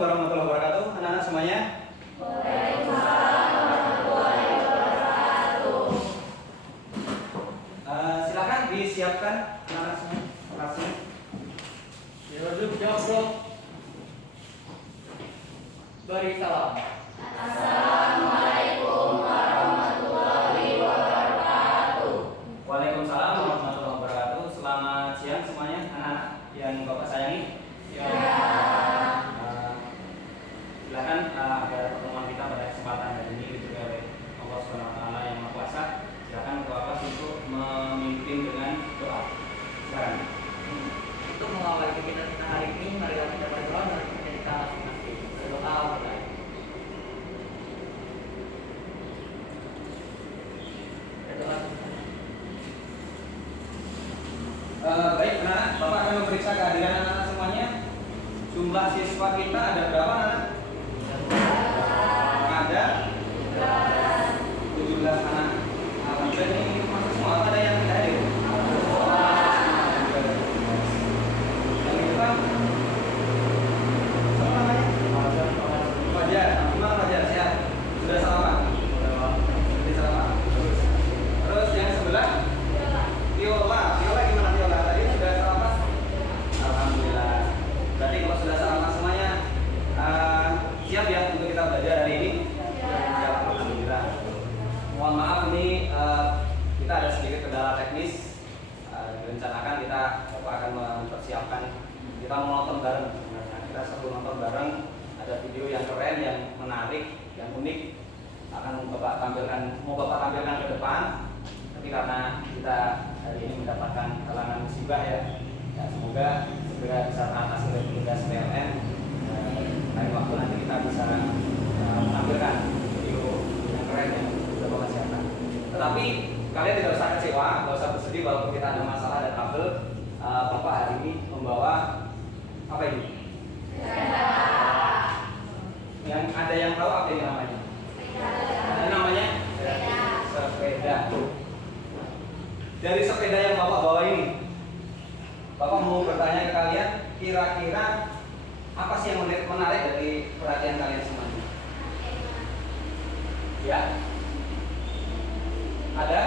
warahmatullahi wabarakatuh. Anak-anak semuanya. Waalaikumsalam warahmatullahi wabarakatuh. Silakan disiapkan anak-anak semua. Terima kasih. Ya, wajib jawab dong. Beri salam. Assalamualaikum warahmatullahi wabarakatuh. Waalaikumsalam warahmatullahi wabarakatuh. Selamat siang semuanya, anak-anak yang Bapak sayangi. Ya. Silakan agar pertemuan kita pada kesempatan hari ini diberkahi oleh Allah Subhanahu wa taala yang Maha Kuasa. Silakan Bapak untuk memimpin dengan doa. Silakan. Untuk mengawali kegiatan kita hari ini, marilah kita berdoa dan kita masing-masing berdoa mulai. Berdoa. Baik, anak-anak, Bapak akan memeriksa kehadiran anak-anak semuanya. Jumlah siswa kita ada berapa, anak? Ada 17 anak. Alhamdulillah ini masuk semua. Ada yang tidak hadir? Yang itu kan? Siapa namanya? Fajar. Gimana Fajar? Sehat? Sudah sarapan? Sudah sarapan. Terus yang sebelah? Viola. Viola gimana Viola? Tadi sudah sarapan? Alhamdulillah. Berarti kalau sudah sarapan semuanya siap ya untuk kita belajar hari ini? Siap. Alhamdulillah. Mohon maaf ini kita ada sedikit kendala teknis. Direncanakan kita akan mempersiapkan kita mau nonton bareng. Nah, kita sebelum nonton bareng ada video yang keren, yang menarik, yang unik akan Bapak tampilkan ke depan. Tapi karena kita hari ini mendapatkan halangan musibah ya, semoga segera bisa teratasi oleh petugas PLN. Lain waktu nanti kita bisa menampilkan video yang keren yang sudah Bapak siapkan. Tetapi kalian tidak usah kecewa, tidak usah bersedih walaupun kita ada masalah dan kabel. Bapak hari ini membawa apa ini? Yang ada yang tahu apa ini namanya? Ini namanya sepeda. Dari sepeda yang Bapak bawa ini, Bapak mau bertanya ke kalian, kira-kira apa sih yang menarik dari perhatian kalian semuanya? Ya, ada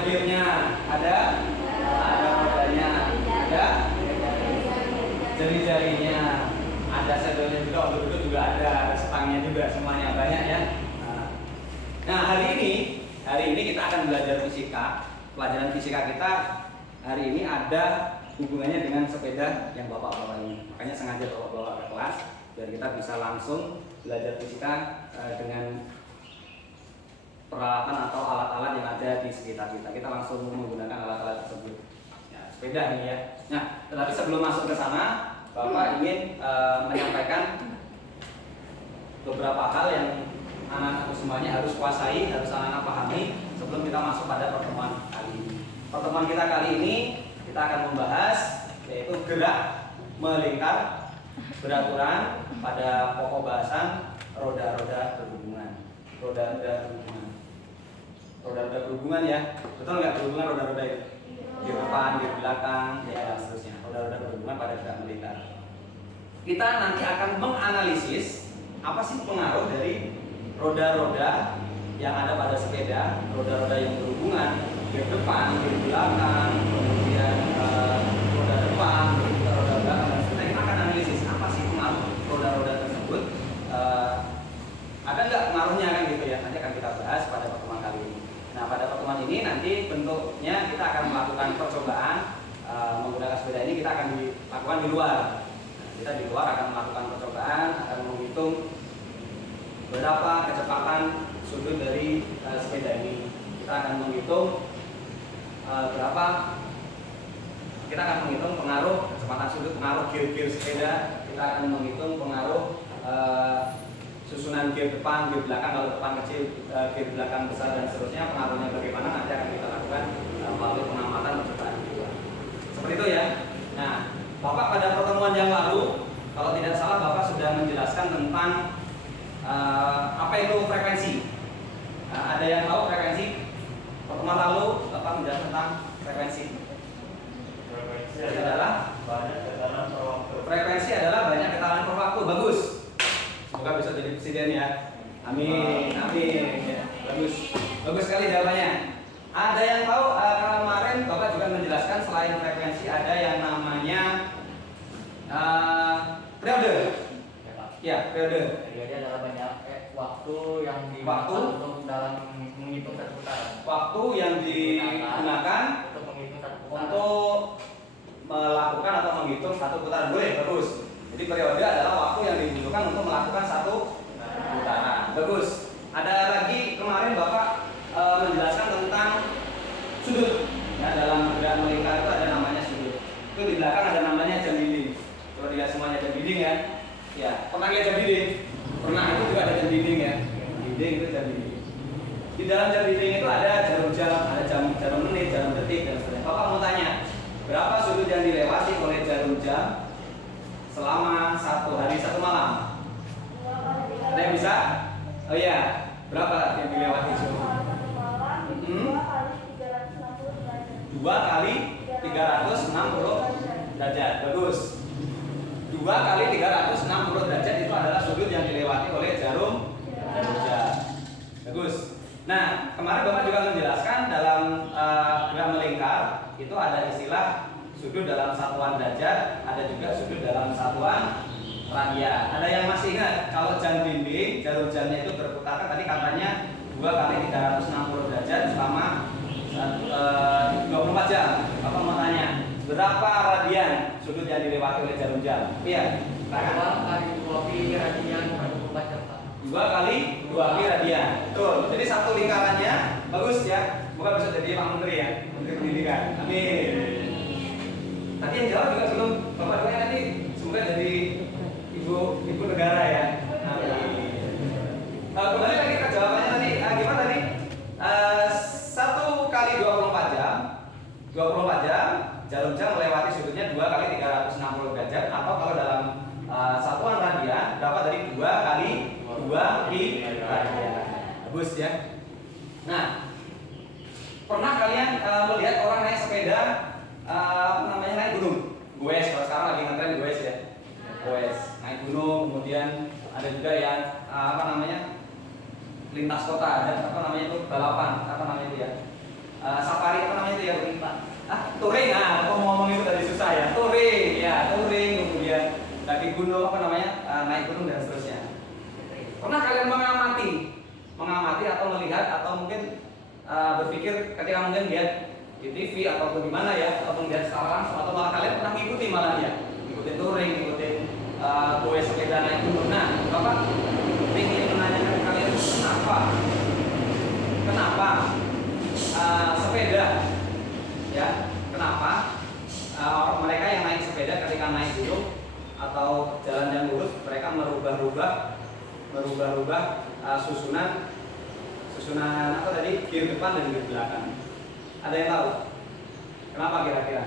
gearnya, ada rodanya, ada jari-jarinya, ada sedonya juga, untuk juga ada stangnya juga, semuanya banyak ya. Nah hari ini kita akan belajar fisika. Pelajaran fisika kita hari ini ada hubungannya dengan sepeda yang Bapak bawa ini. Makanya sengaja Bapak bawa ke kelas biar kita bisa langsung belajar fisika dengan peralatan atau alat-alat yang ada di sekitar kita. Kita langsung menggunakan alat-alat tersebut. Ya, sepeda ini ya. Nah, tetapi sebelum masuk ke sana, Bapak ingin menyampaikan beberapa hal yang anak-anak semuanya harus kuasai, harus anak-anak pahami sebelum kita masuk pada pertemuan kali ini. Pertemuan kita kali ini kita akan membahas yaitu gerak melingkar beraturan pada pokok bahasan roda-roda berhubungan. Roda-roda berhubungan ya. Betul nggak berhubungan roda-roda itu? Di depan, di belakang, ya seterusnya. Roda-roda berhubungan pada gerak melingkar. Kita nanti akan menganalisis apa sih pengaruh dari roda-roda yang ada pada sepeda, roda-roda yang berhubungan di depan, di belakang, kemudian roda depan, roda belakang, dan seterusnya. Kita akan analisis apa sih pengaruh roda-roda tersebut. Ada nggak pengaruhnya kan gitu ya? Nanti akan kita bahas pada pertemuan kali ini. Nah, pada pertemuan ini nanti bentuknya kita akan melakukan percobaan menggunakan sepeda ini. Kita akan dilakukan di luar. Kita di luar akan melakukan percobaan, akan menghitung berapa kecepatan sudut dari sepeda ini. Kita akan menghitung kita akan menghitung pengaruh kecepatan sudut, pengaruh gear sepeda. Kita akan menghitung pengaruh susunan gear depan, gear belakang, kalau depan kecil, gear belakang besar dan seterusnya. Pengaruhnya bagaimana nanti akan kita lakukan melalui pengamatan percobaan kedua. Seperti itu ya. Nah, Bapak pada pertemuan yang lalu, kalau tidak salah Bapak sudah menjelaskan tentang apa itu frekuensi. Ada yang tahu frekuensi? Pertemuan lalu Bapak menjelaskan tentang frekuensi. Frekuensi adalah banyak getaran per waktu. Frekuensi adalah banyak getaran per Amin, amin. Ya, bagus, bagus sekali jawabannya. Ada yang tahu kemarin Bapak juga menjelaskan selain frekuensi ada yang namanya periode. Ya, Pak. Ya, periode. Jadi adalah banyak waktu yang Waktu. digunakan untuk dalam menghitung satu putaran. Waktu yang digunakan Untuk menghitung satu putaran. untuk melakukan atau menghitung satu putaran. Boleh, bagus. Jadi periode adalah waktu yang dibutuhkan untuk melakukan satu putaran. Bagus. Ada lagi kemarin Bapak menjelaskan tentang sudut. Ya, dalam gerakan melingkar itu ada namanya sudut. Itu di belakang ada namanya jam dinding. Coba dilihat semuanya jam dinding ya. Ya, pernah lihat jam dinding? Pernah, itu juga ada jam dinding ya. Dinding itu jam dinding. Di dalam jam dinding itu ada jarum jam, ada jarum menit, jarum detik dan sebagainya. Bapak mau tanya, berapa sudut yang dilewati oleh jarum jam selama satu hari satu malam? Ada yang bisa? Oh iya, berapa yang dilewati sudut? 2 kali 360 derajat. Bagus. 2 kali 360 derajat itu adalah sudut yang dilewati oleh jarum jam. Bagus. Nah, kemarin Bapak juga menjelaskan dalam gerak melingkar itu ada istilah sudut dalam satuan derajat, ada juga sudut dalam satuan radian. Ada yang masih ingat kalau jam dinding, jarum jamnya itu berputar tadi katanya 2 kali 360 derajat selama 24 jam. Bapak mau tanya, berapa radian sudut yang dilewati oleh jarum jam? Iya. Dua kali 2 pi radian per 24 jam, Pak. 2 kali 2 pi radian. Betul. Jadi satu lingkarannya bagus ya. Semoga bisa jadi Pak Menteri ya, Menteri Pendidikan. Amin. Tadi yang jawab juga belum. Bapak doanya nanti semoga jadi ibu negara ya. Kembali lagi ke jawabannya tadi. Gimana tadi? 1 kali 24 jam. 24 jam jarum jam melewati sudutnya 2 kali 360 derajat, atau kalau dalam satuan radian berapa tadi? 2 kali 2 pi radian. Bagus ya. Nah, pernah kalian melihat orang naik sepeda naik gunung? Goes, kalau sekarang lagi ngetren goes ya. Goes, naik gunung, kemudian ada juga yang lintas kota, ada itu balapan, itu ya. Safari itu ya, touring. Aku ngomong itu tadi susah ya. Touring, kemudian lagi gunung naik gunung dan seterusnya. Pernah kalian mengamati atau melihat atau mungkin berpikir ketika mungkin lihat di TV ataupun di mana ya, ataupun lihat secara langsung, atau malah kalian pernah ngikutin ngikutin touring, ngikutin goes sepeda naik gunung. Nah, Bapak ingin menanyakan kalian kenapa sepeda ya, kenapa mereka yang naik sepeda ketika naik gunung atau jalan yang lurus mereka merubah-rubah susunan apa tadi, gear depan dan gear belakang. Ada yang tahu kenapa kira-kira?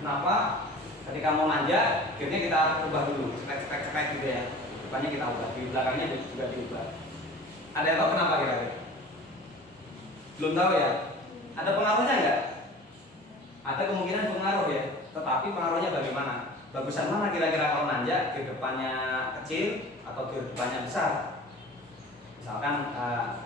Kenapa ketika mau nanjak gearnya kita ubah dulu, cepet gitu ya, depannya kita ubah, di belakangnya juga diubah. Ada yang tahu kenapa kira-kira? Belum tahu ya? Ada pengaruhnya nggak? Ada kemungkinan pengaruh ya, tetapi pengaruhnya bagaimana? Bagusan mana kira-kira kalau nanjak, gear depannya kecil atau gear depannya besar? Misalkan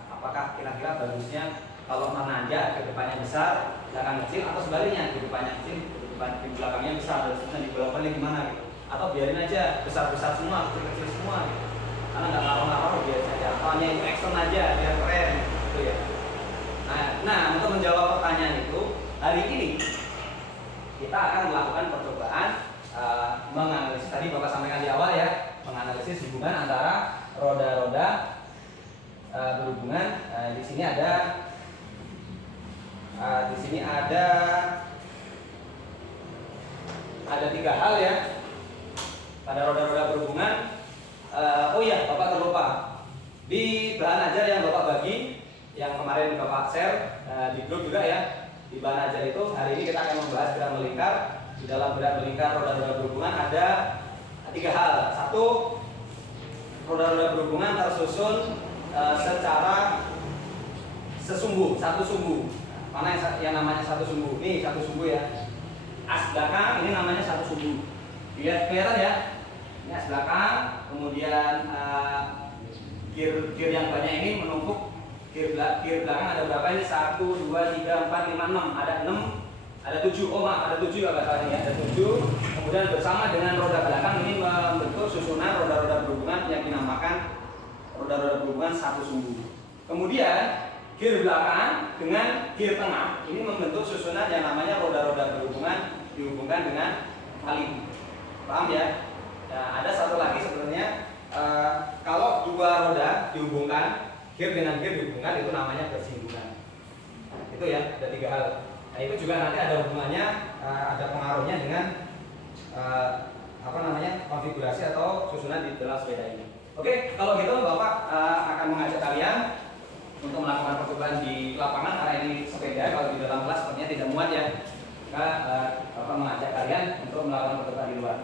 apakah kira-kira bagusnya kalau menanjak gear depannya besar, belakang kecil, atau sebaliknya gear depannya kecil, di belakangnya besar, dan seterusnya dibolak-balik gimana gitu? Atau biarin aja besar-besar semua, kecil-kecil semua gitu? Karena nggak ngaruh-ngaruh biar saja, atau hanya itu action aja biar keren gitu ya. Nah, untuk menjawab pertanyaan itu, hari ini kita akan melakukan percobaan menganalisis, tadi Bapak sampaikan di awal ya, menganalisis hubungan antara roda-roda berhubungan. Di sini ada tiga hal ya pada roda-roda berhubungan. Oh iya, Bapak terlupa di bahan ajar yang Bapak bagi, yang kemarin Bapak share di grup juga ya. Di bahan ajar itu hari ini kita akan membahas gerak melingkar. Di dalam gerak melingkar roda-roda berhubungan ada tiga hal. Satu, roda-roda berhubungan tersusun secara satu sumbu. Mana yang namanya satu sumbu? Nih satu sumbu ya. As belakang ini namanya satu sumbu. Lihat kelihatan ya? Ini as belakang, kemudian gear yang banyak ini menumpuk gear belakang ada berapa ini? 1, 2, 3, 4, 5, 6. Ada 6, ada 7. Oh maaf, ada 7 ya katanya ya. Ada 7. Kemudian bersama dengan roda belakang ini membentuk susunan roda-roda berhubungan yang dinamakan roda-roda berhubungan satu sumbu. Kemudian gear belakang dengan gear tengah ini membentuk susunan yang namanya roda-roda berhubungan dihubungkan dengan tali. Paham ya? Nah, ada satu lagi sebenarnya kalau dua roda dihubungkan, gear dengan gear dihubungkan itu namanya bersinggungan. Itu ya, ada 3 hal. Nah, itu juga nanti ada hubungannya, ada pengaruhnya dengan konfigurasi atau susunan di dalam sepeda ini. Oke, kalau gitu Bapak akan mengajak kalian untuk melakukan percobaan di lapangan karena ini sepeda. Kalau di dalam kelas sepertinya tidak muat ya. Maka Bapak mengajak kalian untuk melakukan percobaan di luar.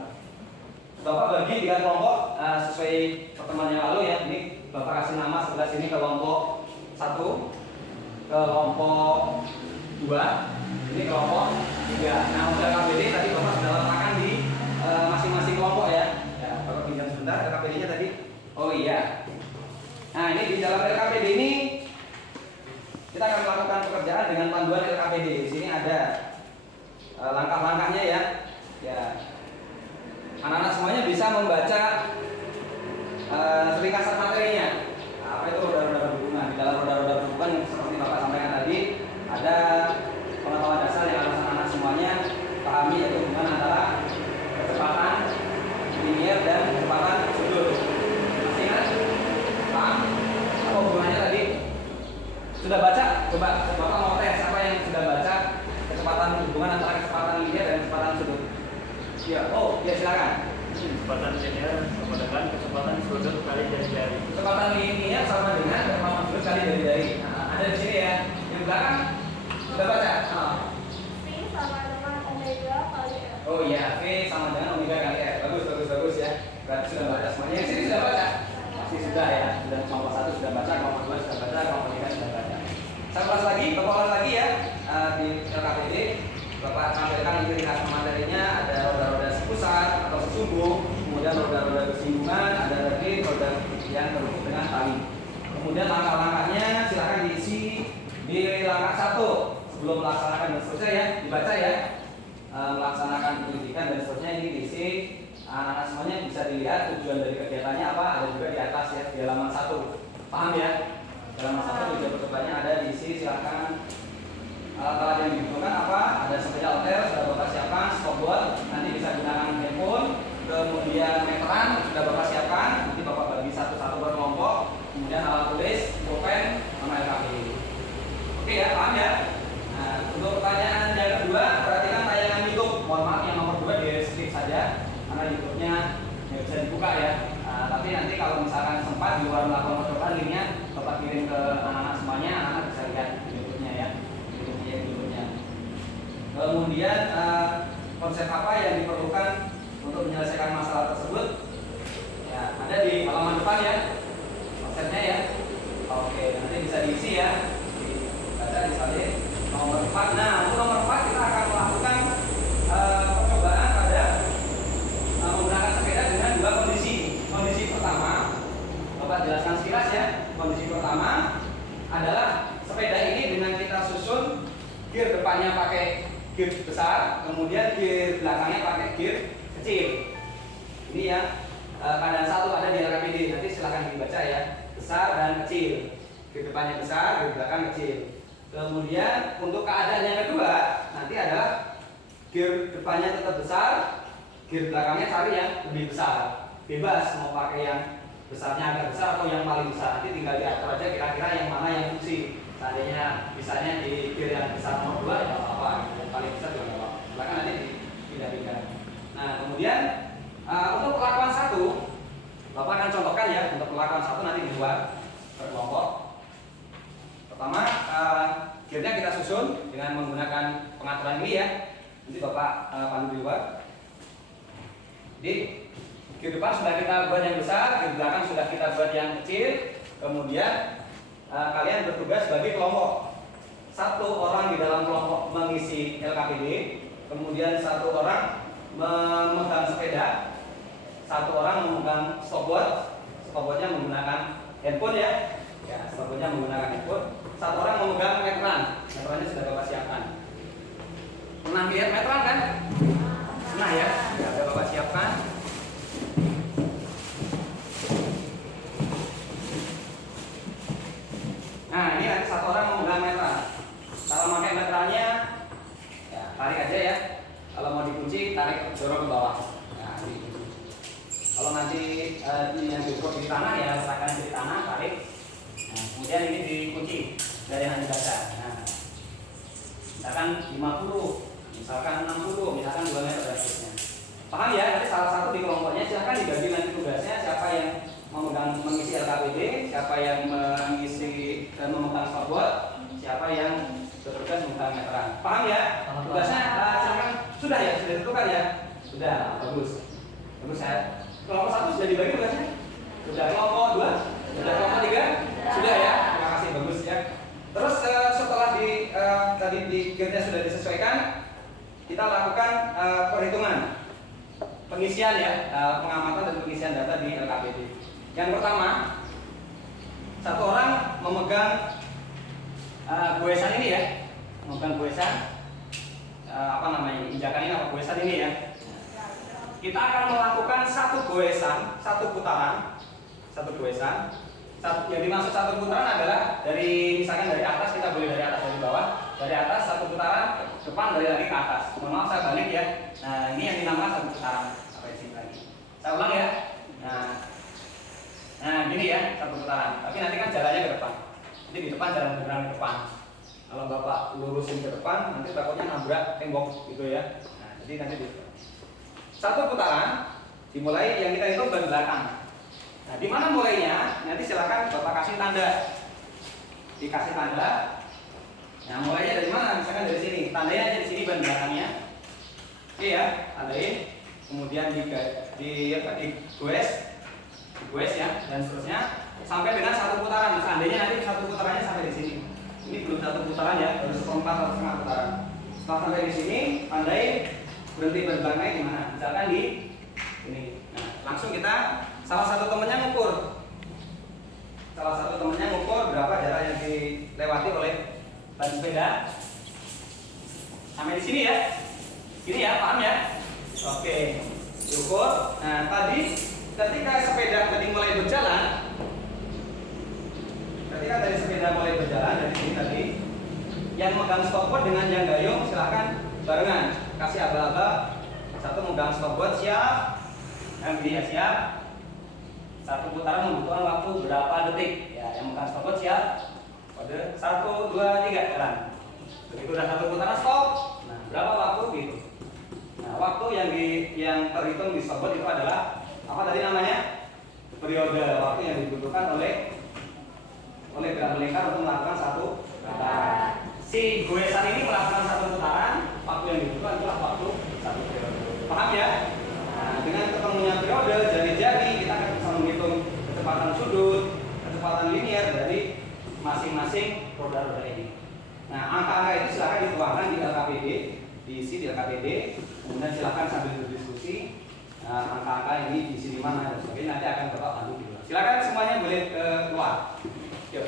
Bapak bagi 3 kelompok sesuai pertemuan yang lalu ya. Ini Bapak kasih nama sebelah sini kelompok 1, kelompok 2, ini kelompok 3. Nah, untuk LKPD tadi Bapak sudah letakkan di masing-masing kelompok ya. Ya, Bapak pinjam sebentar LKPD-nya tadi. Oh iya. Nah, ini di dalam LKPD ini kita akan melakukan pekerjaan dengan panduan LKPD. Di sini ada langkah-langkahnya ya. Ya. Anak-anak semuanya bisa membaca ringkasan materinya. Apa itu roda-roda berhubungan? Di dalam roda-roda berhubungan seperti Bapak sampaikan tadi ada pengetahuan dasar yang harus anak-anak semuanya pahami, yaitu hubungan antara kecepatan linier dan kecepatan sudut. Masih ingat? Paham? Apa hubungannya tadi? Sudah baca? Coba Bapak mau tes siapa yang sudah baca kecepatan hubungan antara kecepatan linier dan kecepatan sudut? Ya, oh, ya silakan. Kecepatan linear sama dengan kecepatan sudut kali jari-jari. Kecepatan linier sama dengan kecepatan sudut kali jari-jari. Nah, ada di sini ya. Yang belakang sudah baca? V sama dengan omega kali R. Oh iya, V sama dengan omega kali R. Bagus ya. Berarti sudah baca semuanya. Yang sini sudah baca? Pasti sudah ya. Sudah kelompok 1 sudah baca, kelompok 2 sudah baca, kelompok 3 sudah baca. Saya ulas lagi, Bapak ulas lagi ya di LKPD. Bapak tampilkan ini ringkasan materinya, ada roda-roda sepusat atau sesumbu, kemudian roda-roda bersinggungan, ada lagi roda yang terhubung dengan tali. Kemudian langkah-langkahnya silakan diisi di langkah 1 sebelum melaksanakan dan seterusnya ya, dibaca ya. Melaksanakan pendidikan dan seterusnya ini diisi. Anak-anak semuanya bisa dilihat tujuan dari kegiatannya apa, ada juga di atas ya, di halaman 1. Paham ya? Di halaman 1 tujuan percobanya ada diisi, silakan. Alat-alat yang dibutuhkan apa? Ada sepeda ontel sudah Bapak siapkan, stopwatch nanti bisa gunakan handphone, kemudian meteran sudah Bapak siapkan, nanti Bapak bagi satu-satu per kelompok, kemudian alat tulis, pulpen, sama LKPD. Oke ya, paham ya? Nah, untuk pertanyaan yang kedua, perhatikan tayangan YouTube. Mohon maaf yang nomor 2 di skip saja, karena YouTube-nya nggak bisa dibuka ya. Tapi nanti kalau misalkan sempat di luar melakukan percobaan, linknya Bapak kirim ke anak-anak semuanya, anak-anak bisa lihat YouTube-nya ya. Kemudian konsep apa yang diperlukan untuk menyelesaikan masalah tersebut? Ya, ada di halaman depan ya konsepnya ya. Oke, nanti bisa diisi ya. Dibaca disalin nomor 4. Nah, untuk nomor 4 kita akan melakukan percobaan pada menggunakan sepeda dengan 2 kondisi. Kondisi pertama, Bapak jelaskan sekilas ya. Kondisi pertama adalah sepeda ini dengan kita susun gear depannya pakai gear besar, kemudian gear belakangnya pakai gear kecil. Ini yang keadaan 1 ada di LKPD. Nanti silahkan dibaca ya. Besar dan kecil. Gear depannya besar, gear belakang kecil. Kemudian untuk keadaan yang kedua nanti adalah gear depannya tetap besar, gear belakangnya cari yang lebih besar. Bebas mau pakai yang besarnya agak besar atau yang paling besar. Nanti tinggal diatur aja kira-kira yang mana yang fungsi. Seandainya misalnya di gear yang besar nomor 2 ya apa-apa, yang paling besar juga nggak apa-apa. Belakang nanti dipindah-pindah. Nah, kemudian untuk perlakuan 1, Bapak akan contohkan ya untuk perlakuan 1 nanti di luar berkelompok. Pertama, gearnya kita susun dengan menggunakan pengaturan ini ya. Nanti Bapak pandu di luar. Jadi gear depan sudah kita buat yang besar, gear belakang sudah kita buat yang kecil. Kemudian kalian bertugas bagi kelompok. 1 orang di dalam kelompok mengisi LKPD, kemudian 1 orang memegang sepeda, 1 orang memegang stopwatch, stopwatchnya menggunakan handphone ya. Ya, stopwatchnya menggunakan handphone. Satu orang memegang meteran. Meterannya sudah Bapak siapkan. Pernah lihat meteran kan? Pernah ya? Ya, sudah Bapak siapkan. Nah, ini nanti satu orang memegang meteran. Kalau pakai meterannya, ya, tarik aja ya. Kalau mau dikunci, tarik dorong ke bawah. Nah, dikunci. Kalau nanti ini yang cukup di tanah ya, letakkan di tanah, tarik. Nah, kemudian ini dikunci dari yang dibaca. Nah, misalkan 50, misalkan 60, misalkan 2 meter dan seterusnya. Paham ya? Nanti salah satu di kelompoknya silahkan dibagi nanti tugasnya, siapa yang mengisi LKPD, siapa yang mengisi dan memegang stopwatch, siapa yang bertugas memegang meteran. Paham ya? Tugasnya silakan. Sudah ya? Sudah ditentukan ya? Sudah, bagus. Bagus ya. Kelompok 1 sudah dibagi tugasnya? Sudah. Kelompok 2? Sudah. Kelompok 3? Sudah ya? Terima kasih, bagus ya. Terus setelah tadi di guide-nya sudah disesuaikan, kita lakukan perhitungan pengisian ya, pengamatan dan pengisian data di LKPD. Yang pertama, satu orang memegang goesan ini ya, memegang goesan apa namanya, injakan ini apa goesan ini ya. Kita akan melakukan satu goesan, satu putaran, satu goesan. Yang dimaksud satu putaran adalah dari misalkan dari atas, kita boleh dari atas dari bawah, dari atas satu putaran, depan dari lagi ke atas. Mohon maaf saya balik ya. Nah, ini yang dinamakan satu putaran. Sampai di sini lagi. Saya ulang ya. Nah gini ya, satu putaran. Tapi nanti kan jalannya ke depan. Jadi di depan jalan bergerak ke depan. Kalau Bapak lurusin ke depan, nanti takutnya nabrak tembok gitu ya. Nah, jadi nanti di depan. Satu putaran dimulai yang kita hitung ban belakang. Nah, di mana mulainya? Nanti silakan Bapak kasih tanda. Dikasih tanda. Nah, mulainya dari mana? Misalkan dari sini. Tandanya aja di sini ban belakangnya. Oke ya, tandain. Kemudian goes ya, dan seterusnya sampai dengan satu putaran. Seandainya nanti satu putarannya sampai di sini. Ini belum satu putaran ya, baru 1/4 atau setengah putaran. Setelah sampai di sini, tandai berhenti ban belakangnya di mana? Misalkan di ini. Nah, langsung kita salah satu temannya ngukur. Salah satu temannya ngukur berapa jarak yang dilewati oleh ban sepeda. Sampai di sini ya. Ini ya, paham ya? Oke. Ukur. Nah, tadi ketika sepeda tadi mulai berjalan, dari sini tadi, yang megang stopwatch dengan yang gayung silahkan barengan, kasih aba-aba. Satu megang stopwatch siap, yang dia siap. Satu putaran membutuhkan waktu berapa detik? Ya, yang megang stopwatch siap. Kode 1, 2, 3 jalan. Begitu udah satu putaran stop. Nah, berapa waktu gitu? Nah, waktu yang terhitung di stopwatch itu adalah apa tadi namanya? Periode waktu yang dibutuhkan oleh gerak melingkar untuk melakukan satu putaran. Si goesan ini melakukan satu putaran, waktu yang dibutuhkan adalah waktu satu periode. Paham ya? Nah, dengan ketemunya periode jari-jari kita akan bisa menghitung kecepatan sudut, kecepatan linear dari masing-masing roda-roda ini. Nah, angka-angka itu silakan dituangkan di LKPD, diisi di LKPD, kemudian silakan sambil berdiskusi. Nah, angka-angka ini diisi di mana dan sebagainya, nanti akan Bapak bantu di luar. Silakan semuanya boleh keluar. Yuk.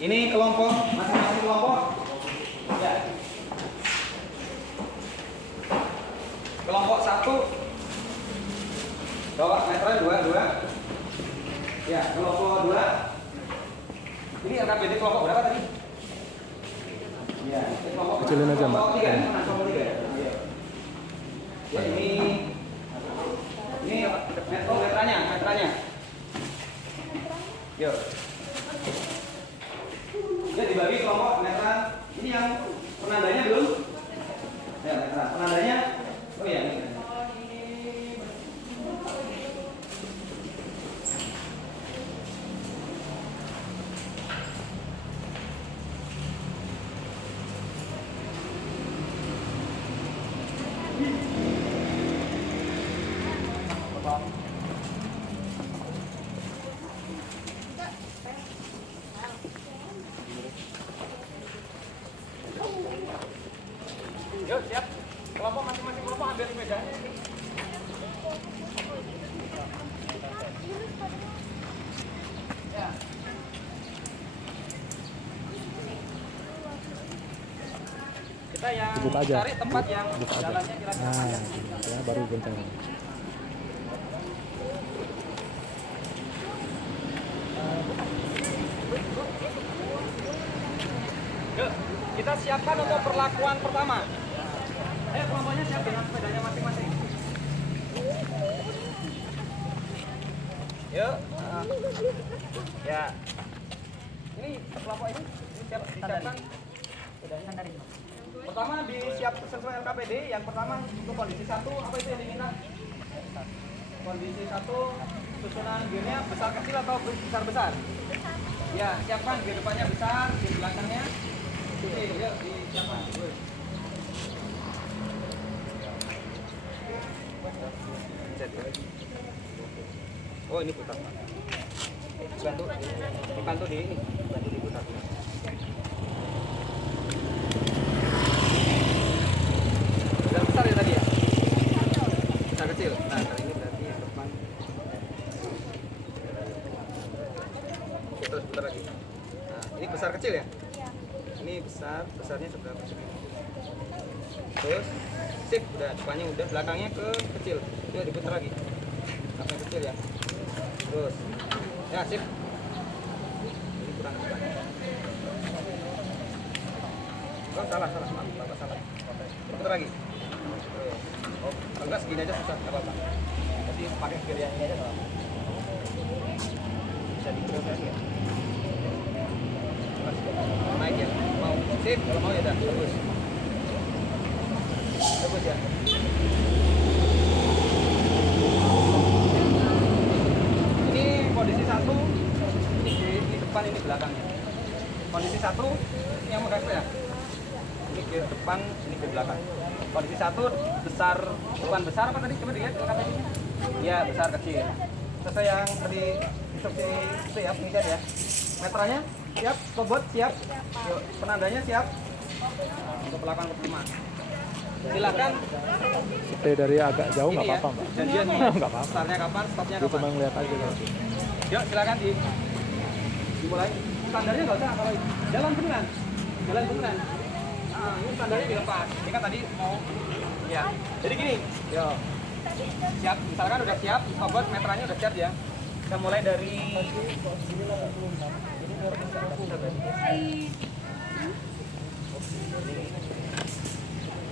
Ini kelompok, masing-masing kelompok. Ya. Kelompok 1 bawa meteran 2. Ya, kelompok 2. Ini LKPD kelompok berapa tadi? Ya, kelompok kecilin aja, Mbak. Kelompok 3. Kelompok 3. Ya, ini meterannya. Yuk. Ya, dibagi kelompok meteran. Ini yang penandanya belum? Ya, meteran. Penandanya. Oh ya, ini. Yuk, siap. Kelompok masing-masing kelompok ambil sepedanya ini. Ya. Kita yang Dibuka aja. cari tempat yang Buka aja. jalannya kira-kira Nah, panjang. ya baru goncang. Yuk, kita siapkan untuk perlakuan pertama. Ayo kelompoknya siap dengan sepedanya masing-masing. Yuk. Ya. Ini kelompok ini disiapkan. Standarin. Pertama disiap sesuai LKPD. Yang pertama untuk kondisi 1 apa itu yang diminta? Kondisi 1 susunan gearnya besar kecil atau besar besar? Ya, siapkan gear depannya besar, gear belakangnya kecil. Yuk, disiapkan. Oh, ini putar. Dibantu di ini, bantu diputar. Besar besar ya tadi ya? Besar kecil. Nah, kali ini berarti depan. Terus putar lagi. Nah, ini besar kecil ya? Ini besar, besarnya seberapa? Terus, sip, udah depannya udah, belakangnya ke kecil. Yuk diputar lagi. Sampai kecil ya. Terus, ya sip. Ini kurang depan. Oh salah, Bapak salah. Putar lagi. Oh, kalau enggak segini aja susah, nggak apa-apa. Jadi pakai gear yang ini aja nggak apa-apa. Bisa diproses ya. Naik ya, mau sip, kalau mau ya dah, bagus. Bagus ya. Ini kondisi 1, ini depan, ini belakangnya. Kondisi 1, ini yang mau ya. Ini ke depan, ini ke belakang. Kondisi 1 besar, depan besar apa tadi? Coba dilihat LKPD-nya. Iya, besar kecil. Sesuai yang tadi instruksi itu ya, pengikat ya. Metranya siap, bobot siap. Yuk, penandanya siap. Nah, untuk pelakon pertama. Silakan. Seperti dari agak jauh nggak Ini ya, apa-apa, Mbak. janjian Nggak apa-apa. startnya kapan, stopnya Itu kapan. cuma ngeliat aja kan. Yuk, silakan dimulai. Standarnya nggak usah kalau jalan beneran. Jalan beneran. Nah, ini standarnya dilepas. Ini kan tadi mau ya. Jadi gini, yo. Siap, misalkan udah siap, bobot meterannya udah siap ya. Kita mulai dari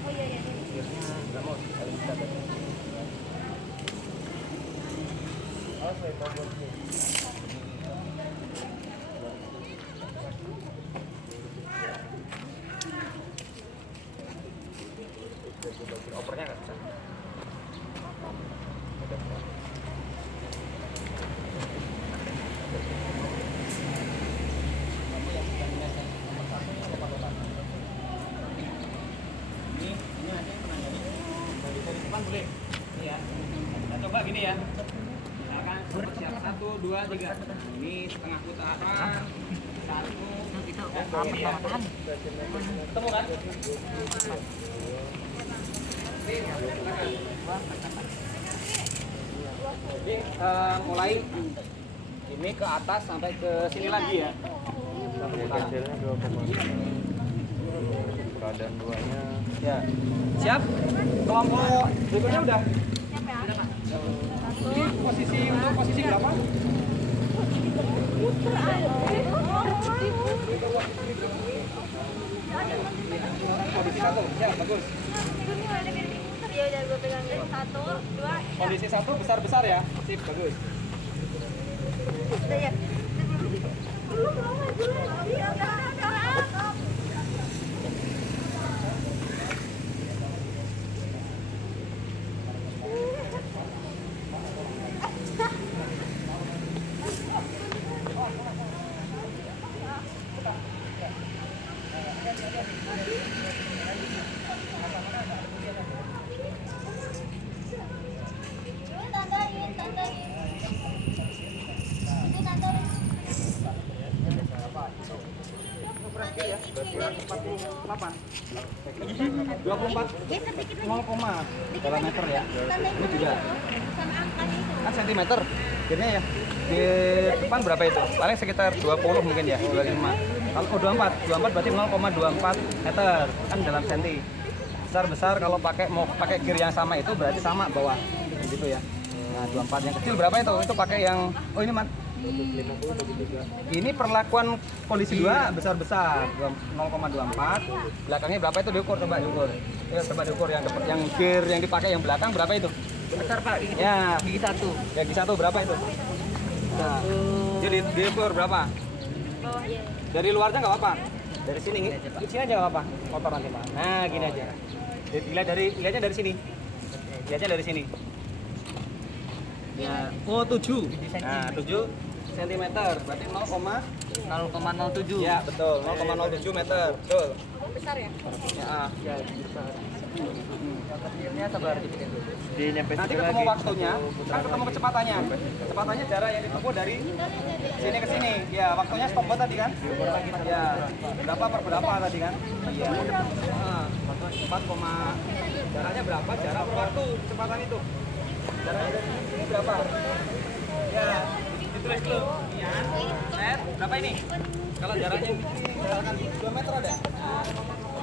Oh iya iya. opernya nggak bisa. Ini aja penandanya. Dari depan boleh. Ini ya. Kita coba gini ya. Misalkan siap 1, 2, 3. Ini setengah putaran. 1. Oke ya. Ketemu kan? Jadi mulai ini ke atas sampai ke sini lagi ya. Kecilnya 2,5. Keadaan duanya. Ya. Siap? Kelompok berikutnya udah. Siap ya? Ini posisi untuk posisi berapa? Kondisi 1, ya bagus. Iya udah gue pegang deh. 1, 2, Kondisi 1 besar-besar ya. Sip, bagus. udah ya. Belum maju lagi. Iya, udah. Tandain. Ini tandain. Berarti ya, berarti 48. 24 0,8 meter ya. Ini juga. Sama angkanya itu. kan sentimeter gearnya ya. Di depan berapa itu? Paling sekitar 20 mungkin ya, 25. Kalau 24 berarti 0,24 meter kan dalam senti. Besar kalau mau pakai gear yang sama itu berarti sama bawah gitu ya. Nah 24 yang kecil berapa itu? Itu pakai yang ini Mat. Ini perlakuan polisi 2 besar 0,24. Belakangnya berapa itu diukur, coba diukur. Ya, coba diukur yang gear yang dipakai yang belakang berapa itu? Besar Pak, Ya, gigi 1. gigi 1 berapa itu? Nah, jadi diukur berapa? Dari luarnya nggak apa-apa. Dari sini aja nggak apa-apa. Kotor nanti Pak. Nah, gini aja. Lihatnya dari sini. Lihatnya dari sini. Ya, oh 7. Nah, 7 cm berarti 0,07. Ya, betul. 0,07 meter. Betul. Besar ya? Ya, besar. Gearnya sabar dibikin dulu. nanti ketemu waktunya, kan ketemu kecepatannya. Kecepatannya jarak yang ditempuh dari sini ke sini. Ya, waktunya stop buat tadi kan? Ya, berapa per berapa tadi kan? Iya. 4, jaraknya berapa? Jarak per waktu kecepatan itu. Jaraknya dari sini berapa? Ya, ditulis dulu. Iya. Set, berapa ini? Kalau jaraknya ini misalkan 2 meter ada.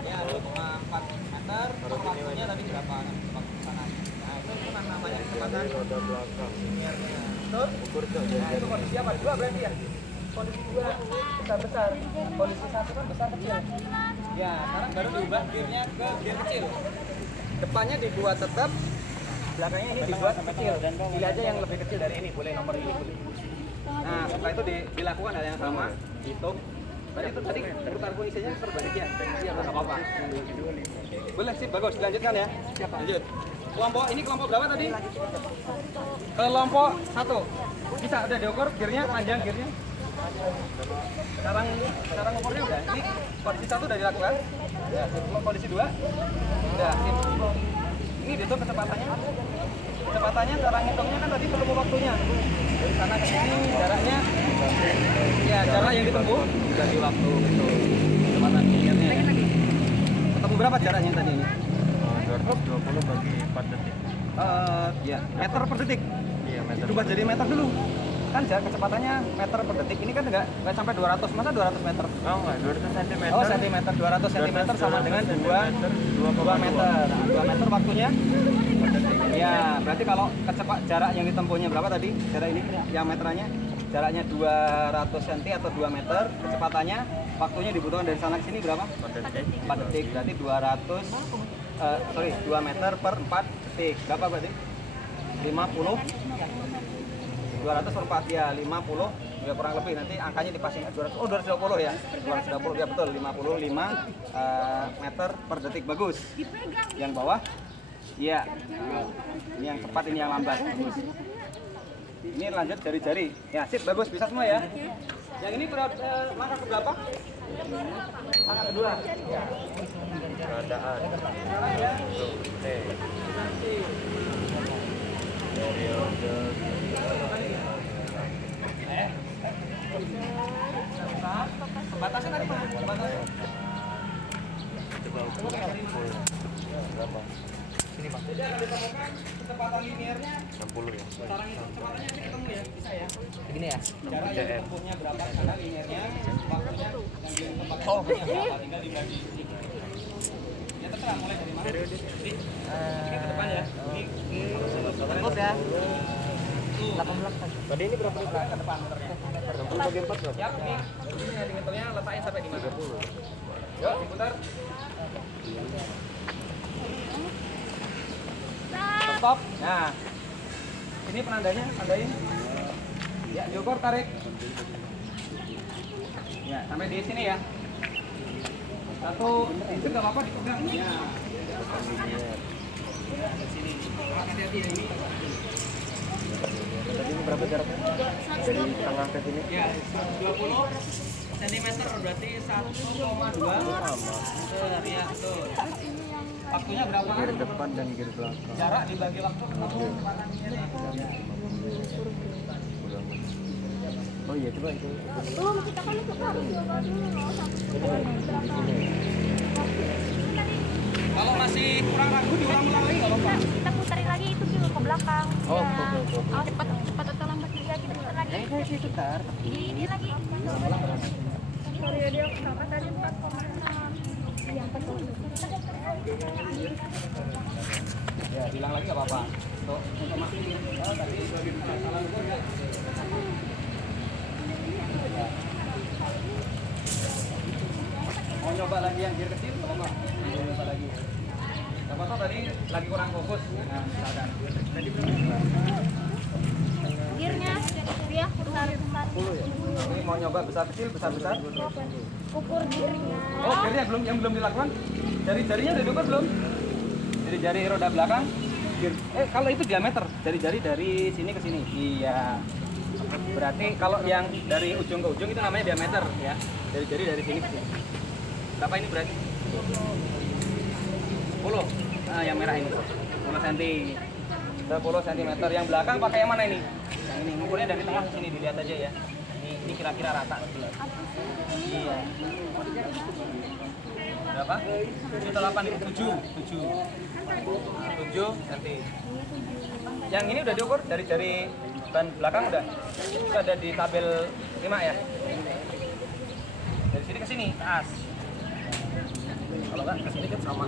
Ya, 2,4 meter. Waktunya tadi berapa? Waktu sana. Nah, itu kan namanya kecepatan roda belakang. Betul? Nah, itu kondisi apa? 2 berarti ya? Kondisi 2 besar. Kondisi 1 kan besar kecil. Ya, sekarang baru diubah gearnya ke gear kecil. Depannya dibuat tetap, belakangnya ini dibuat kecil. Pilih aja yang lebih kecil dari ini, boleh nomor ini boleh. Nah, setelah itu dilakukan hal yang sama, hitung. Tadi putar kunisinya terbalik ya? Iya, nggak apa-apa. Boleh sih, bagus. Dilanjutkan ya. Lanjut. Kelompok berapa tadi? Kelompok 1. Bisa udah diukur gearnya, panjang gearnya. Sekarang ukurnya udah. Ini kondisi 1 udah dilakukan. Ya, kondisi 2. Udah, sip. Ini dihitung kecepatannya. Kecepatannya cara ngitungnya kan tadi ketemu waktunya. Dari sana ke sini jaraknya. Ya, jarak yang ditempuh dari waktu itu. Kecepatan gearnya. Ketemu berapa jaraknya tadi ini? 220 bagi 4 detik. Ya, meter per detik. Iya, meter. Berubah jadi meter dulu. Kan jarak kecepatannya meter per detik. Ini kan nggak sampai 200. Masa 200 meter? Oh, enggak, 200 cm. Oh, sentimeter. 200 cm sama dengan 2 meter. Nah, 2 meter waktunya. Ya, berarti kalau jarak yang ditempuhnya berapa tadi? Jarak ini yang meterannya. Jaraknya 200 cm atau 2 meter. Kecepatannya, waktunya dibutuhkan dari sana ke sini berapa? 4 detik. Berarti 2 meter per 4 detik. Berapa berarti? 50. 200 per 4 ya 50 ya kurang lebih, nanti angkanya dipasang 200. Oh 220 ya, 220 ya betul, 55 meter per detik. Bagus. Yang bawah iya, ini yang cepat, ini yang lambat. Bagus. Ini lanjut jari-jari ya, sip, bagus, bisa semua ya. Yang ini langkah keberapa? Langkah kedua ya. Keadaan. Sekarang ya T. Periode. Batasnya tadi mana? Batasnya. Coba ukur. Berapa? Sini Pak. Jadi akan ditemukan kecepatan linearnya 60 ya. sekarang itu kecepatannya nanti ketemu ya, bisa ya. Begini ya. Cara yang ditempuhnya berapa karena linearnya, waktunya yang ditempuhnya berapa, tinggal dibagi. Ya terserah mulai dari mana. Ini ke depan ya. Ini Cukup ya. 18 Tadi ini berapa detik ke depan muternya? 60 bagi 4 berapa? Ya, ini dihitungnya letaknya sampai di mana? Yuk, diputar. Stop. Nah, ini penandanya, tandain. Ya, diukur, tarik. Ya, sampai di sini ya. Satu, itu nggak apa-apa dipegang. Ya. Di sini. Hati-hati ya ini. Tadi ini berapa jaraknya? Dari tengah ke sini? Ya, 20 cm berarti 1,2 meter. Ya, betul. Waktunya berapa? Gear depan dan gear belakang. Jarak dibagi waktu ketemu kanan kiri. Oh iya, coba itu. Belum, kita kan itu harus coba dulu loh, satu setengah belakang. Kalau masih kurang ragu diulang-ulang lagi nggak apa-apa. Kita putarin lagi itu dulu. ke belakang. Oh, Ya. betul. Oh, cepat atau lambat juga kita putar lagi. Saya sih putar. Ini lagi. Sorry dia berapa tadi 4,6. Yang 4,6. Ya, bilang lagi nggak apa-apa. Untuk maksimal. Tadi salah ukur ya. Mau nyoba lagi yang gear kecil? Boleh nggak? Mau nyoba lagi. Siapa tahu tadi lagi kurang fokus. Nah, misalkan. Tadi Gearnya ya besar. ini mau nyoba besar kecil, besar. Ukur gearnya. Oh, gearnya yang belum dilakukan. Jari-jarinya udah diukur belum? Jadi jari roda belakang. Kalau itu diameter, jari-jari dari sini ke sini. Iya. Berarti kalau yang dari ujung ke ujung itu namanya diameter ya. Jari-jari dari sini ke sini. Berapa ini berarti? 10. Nah, yang merah ini 10 cm. 10 cm. Yang belakang pakai yang mana ini? Yang ini ngukurnya dari tengah ke sini, dilihat aja ya. Ini kira-kira rata sebelah. Iya. Berapa? 7 atau 8 nih? 7 cm. Yang ini udah diukur dari jari ban belakang udah ada di tabel 5 ya. Dari sini ke sini as. Kalau enggak ke sini kan sama.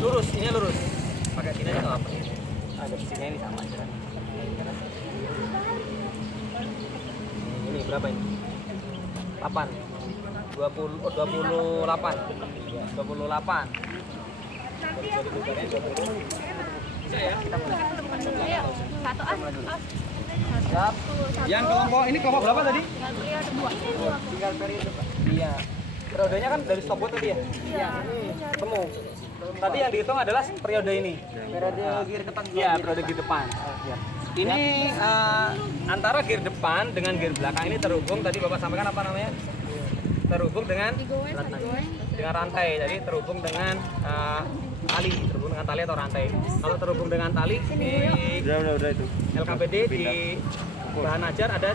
Lurus, ini lurus. Pakai sini atau apa? Ada sini ini sama aja. Ini berapa ini? 8. 28. 28. Bisa ya? Ayo, satu as. Siap. Yang kelompok ini kelompok berapa tadi? Iya, ada 2. Tinggal periode, Pak. Iya. Periodenya kan dari stopwatch tadi ya? Iya. Temu. Tadi yang dihitung adalah periode ini. Periode gear depan. Iya, periode gear depan. Ini antara gear depan dengan gear belakang ini terhubung. Tadi Bapak sampaikan apa namanya? Terhubung dengan rantai. Jadi terhubung dengan tali, terhubung dengan tali atau rantai. Kalau terhubung dengan tali di Udah itu. LKPD di bahan ajar ada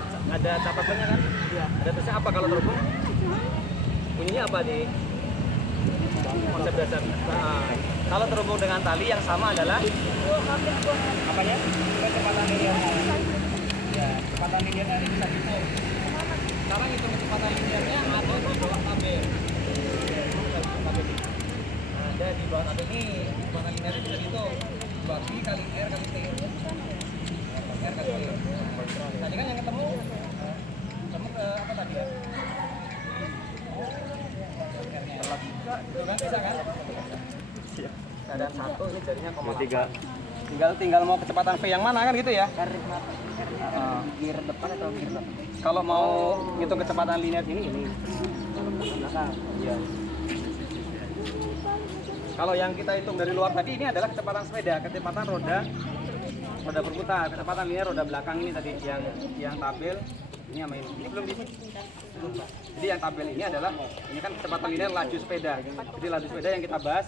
catatannya kan? Iya. Ada tulisnya apa kalau terhubung? Bunyinya apa di konsep dasar? Nah, kalau terhubung dengan tali yang sama adalah apanya? Kecepatan linearnya. Ya, kecepatan linearnya ini bisa dihitung. Sekarang hitung kecepatan linearnya atau di bawah tabel. Ada di bawah tabel ini, kecepatan linearnya bisa dihitung. 2Pi kali R kali T. R kali T. Tadi kan yang ketemu ke apa tadi ya? Itu kan bisa kan? Keadaan 1 ini jadinya 3. Tinggal mau kecepatan V yang mana kan gitu ya? Gear depan atau gear belakang? Kalau mau ngitung kecepatan linear ini. Iya. Kalau yang kita hitung dari luar tadi ini adalah kecepatan sepeda, kecepatan roda berputar, kecepatan linear roda belakang ini tadi yang tabel ini sama ini. Ini belum di sini. Jadi yang tabel ini adalah ini kan kecepatan linear laju sepeda. Jadi laju sepeda yang kita bahas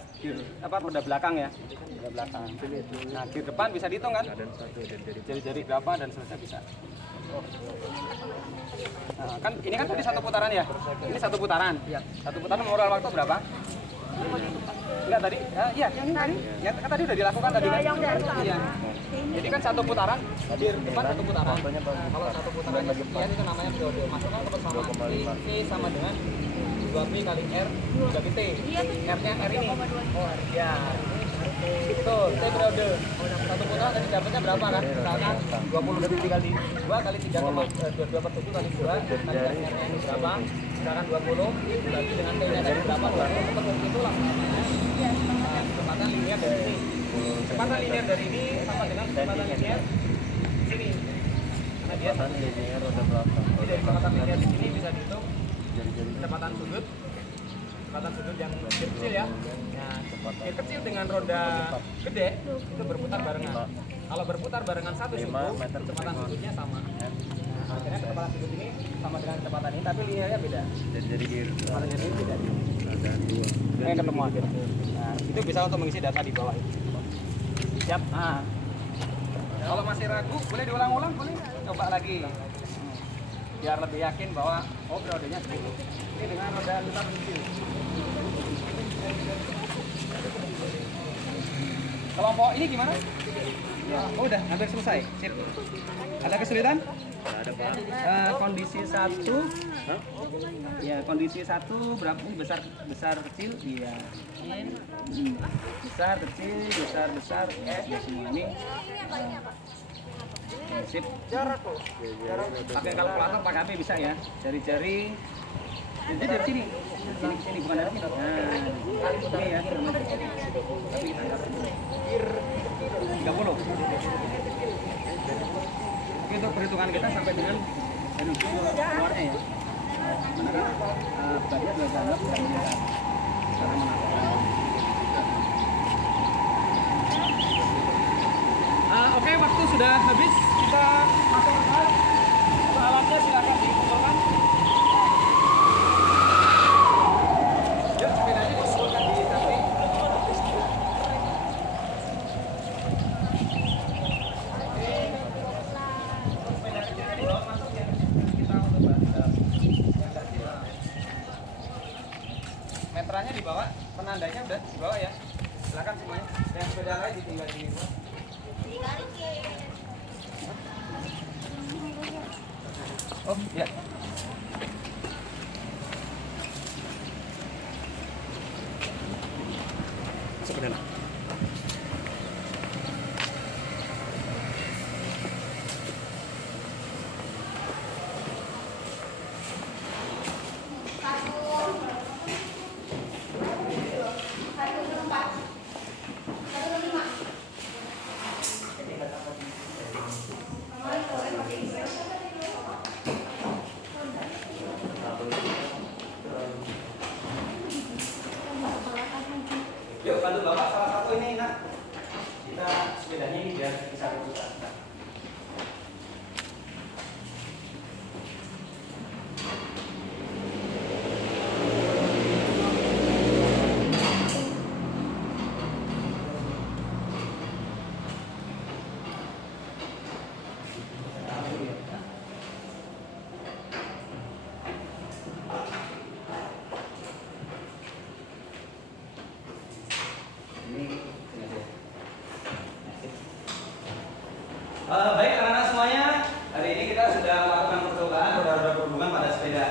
roda belakang ya. Roda belakang. Nah, gear depan bisa dihitung kan? Jari-jari berapa dan selesai bisa. Nah, kan ini kan tadi satu putaran ya. Ini satu putaran. Iya. Satu putaran moral waktu berapa? Enggak tadi? Iya, yang tadi. Yang kan tadi udah dilakukan tadi kan? Iya. Jadi kan satu putaran, di depan satu putaran. Kalau satu putaran sekian itu namanya periode. Masukkan ke persamaan V sama dengan 2P kali R dibagi T. R-nya R ini. Oh, ya. Itu T periode. Satu putaran tadi dapatnya berapa kan? Misalkan 20 detik kali 2 kali 3,22/7 kali 2 kali R-nya ini berapa? Misalkan 20 dibagi dengan T-nya dari berapa? 20/7 itu langsung kecepatan linear dari ini. Kecepatan linear dari ini sama dengan kecepatan linear sini. Karena dia Linear roda belakang. jadi dari kecepatan linear di sini bisa dihitung kecepatan sudut yang kecil ya. Nah, yang kecil dengan roda gede itu berputar barengan. Kalau berputar barengan satu sudut, kecepatan sudutnya sama. Nah, akhirnya kecepatan sudut ini sama dengan kecepatan ini, tapi linearnya beda. Jadi gear Kecepatan ini beda. ada 2. Ini yang ketemu akhirnya. Nah, itu bisa untuk mengisi data di bawah itu. Siap. Nah, kalau masih ragu, boleh diulang-ulang, boleh coba lagi. Biar lebih yakin bahwa oh periodenya segitu. Ini dengan roda besar kecil. Kelompok ini gimana? Oh, udah hampir selesai. Sip. Ada kesulitan? Ada Pak. Kondisi satu. Ya, kondisi satu berapa ini besar kecil? Iya. Besar kecil, besar ya semua ini. Sip. Pakai kalkulator pakai HP bisa ya. Jari-jari. Jadi dari sini. Sini bukan dari sini. Nah, ini ya. Tapi kita 30. Ini untuk perhitungan kita sampai dengan keluarnya ya. Mana kan bagian sudah dianggap bisa melihat cara menangkap. Oke, waktu sudah habis. Kita masuk ke kelas. Untuk alatnya silakan dikumpulkan. Yuk, sepedanya dikumpulkan di samping. Meterannya dibawa, penandanya udah dibawa ya. Silakan semuanya. Yang sepeda lain ditinggal di bawah. Oh ya. Sepeda. Yuk bantu bapak salah satu ini nak. Kita sepedanya ini biar bisa berputar. Baik anak-anak semuanya, hari ini kita sudah melakukan percobaan roda-roda berhubungan pada sepeda.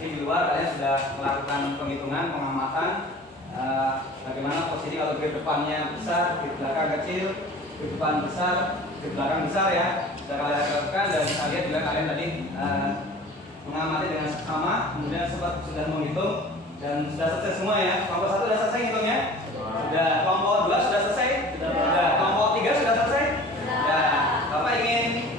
Ini di luar kalian sudah melakukan penghitungan, pengamatan bagaimana posisi kalau di depannya besar, di belakang kecil, di depan besar, di belakang besar ya. Sudah kalian lakukan dan saya lihat juga kalian tadi mengamati dengan seksama, kemudian sempat sudah menghitung dan sudah selesai semua ya. Kelompok 1 sudah selesai ngitungnya? Sudah. Kelompok 2 sudah selesai? Sudah. Kelompok 3 sudah selesai? Sudah. Bapak ingin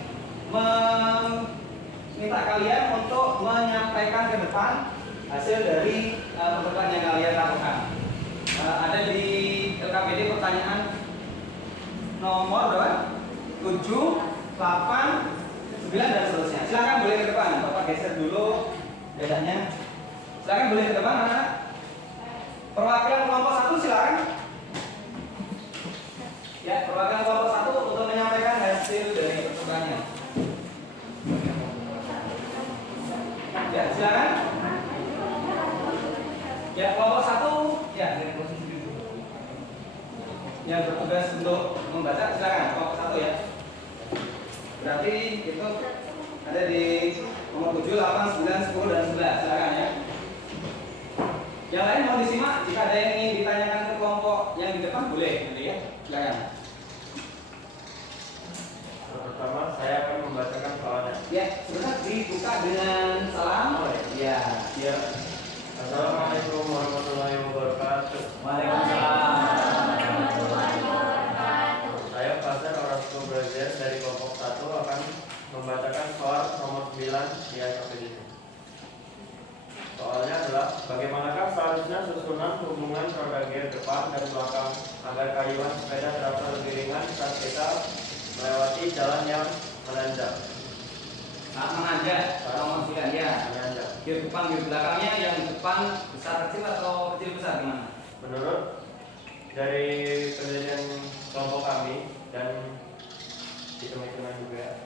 meminta kalian untuk menyampaikan ke depan hasil dari pekerjaan yang kalian lakukan. Ada di LKPD pertanyaan nomor berapa? 7, 8, 9 dan seterusnya. Silakan boleh ke depan. Bapak geser dulu bedanya. Silakan boleh ke depan anak-anak. Perwakilan kelompok 1 silakan. Ya, perwakilan kelompok 1 untuk menyampaikan hasil dari percobanya. Ya, silakan. Ya, kelompok 1 ya, dari posisi dulu. Yang bertugas untuk membaca silakan kelompok 1 ya. Berarti itu ada di nomor 7, 8, 9, 10 dan 11. Silakan ya. Yang lain mau disimak, jika ada yang ingin ditanyakan ke kelompok yang di depan boleh nanti ya. Silakan. Pertama saya akan membacakan soalnya. Ya, sebentar dibuka dengan salam. Ya, biar. Assalamualaikum warahmatullahi wabarakatuh. Waalaikumsalam. Saya Fajar Orasco Belajar dari kelompok 1 akan membacakan soal nomor 9 di LKPD. Soalnya adalah bagaimanakah seharusnya susunan hubungan roda gear depan dan belakang agar kayuan sepeda terasa lebih ringan saat kita melewati jalan yang menanjak. Saat menanjak, nomor 9 ya. Menanjak. Gear depan, gear belakangnya yang depan besar kecil atau kecil besar gimana? Menurut dari penelitian kelompok kami dan hitung-hitungan juga,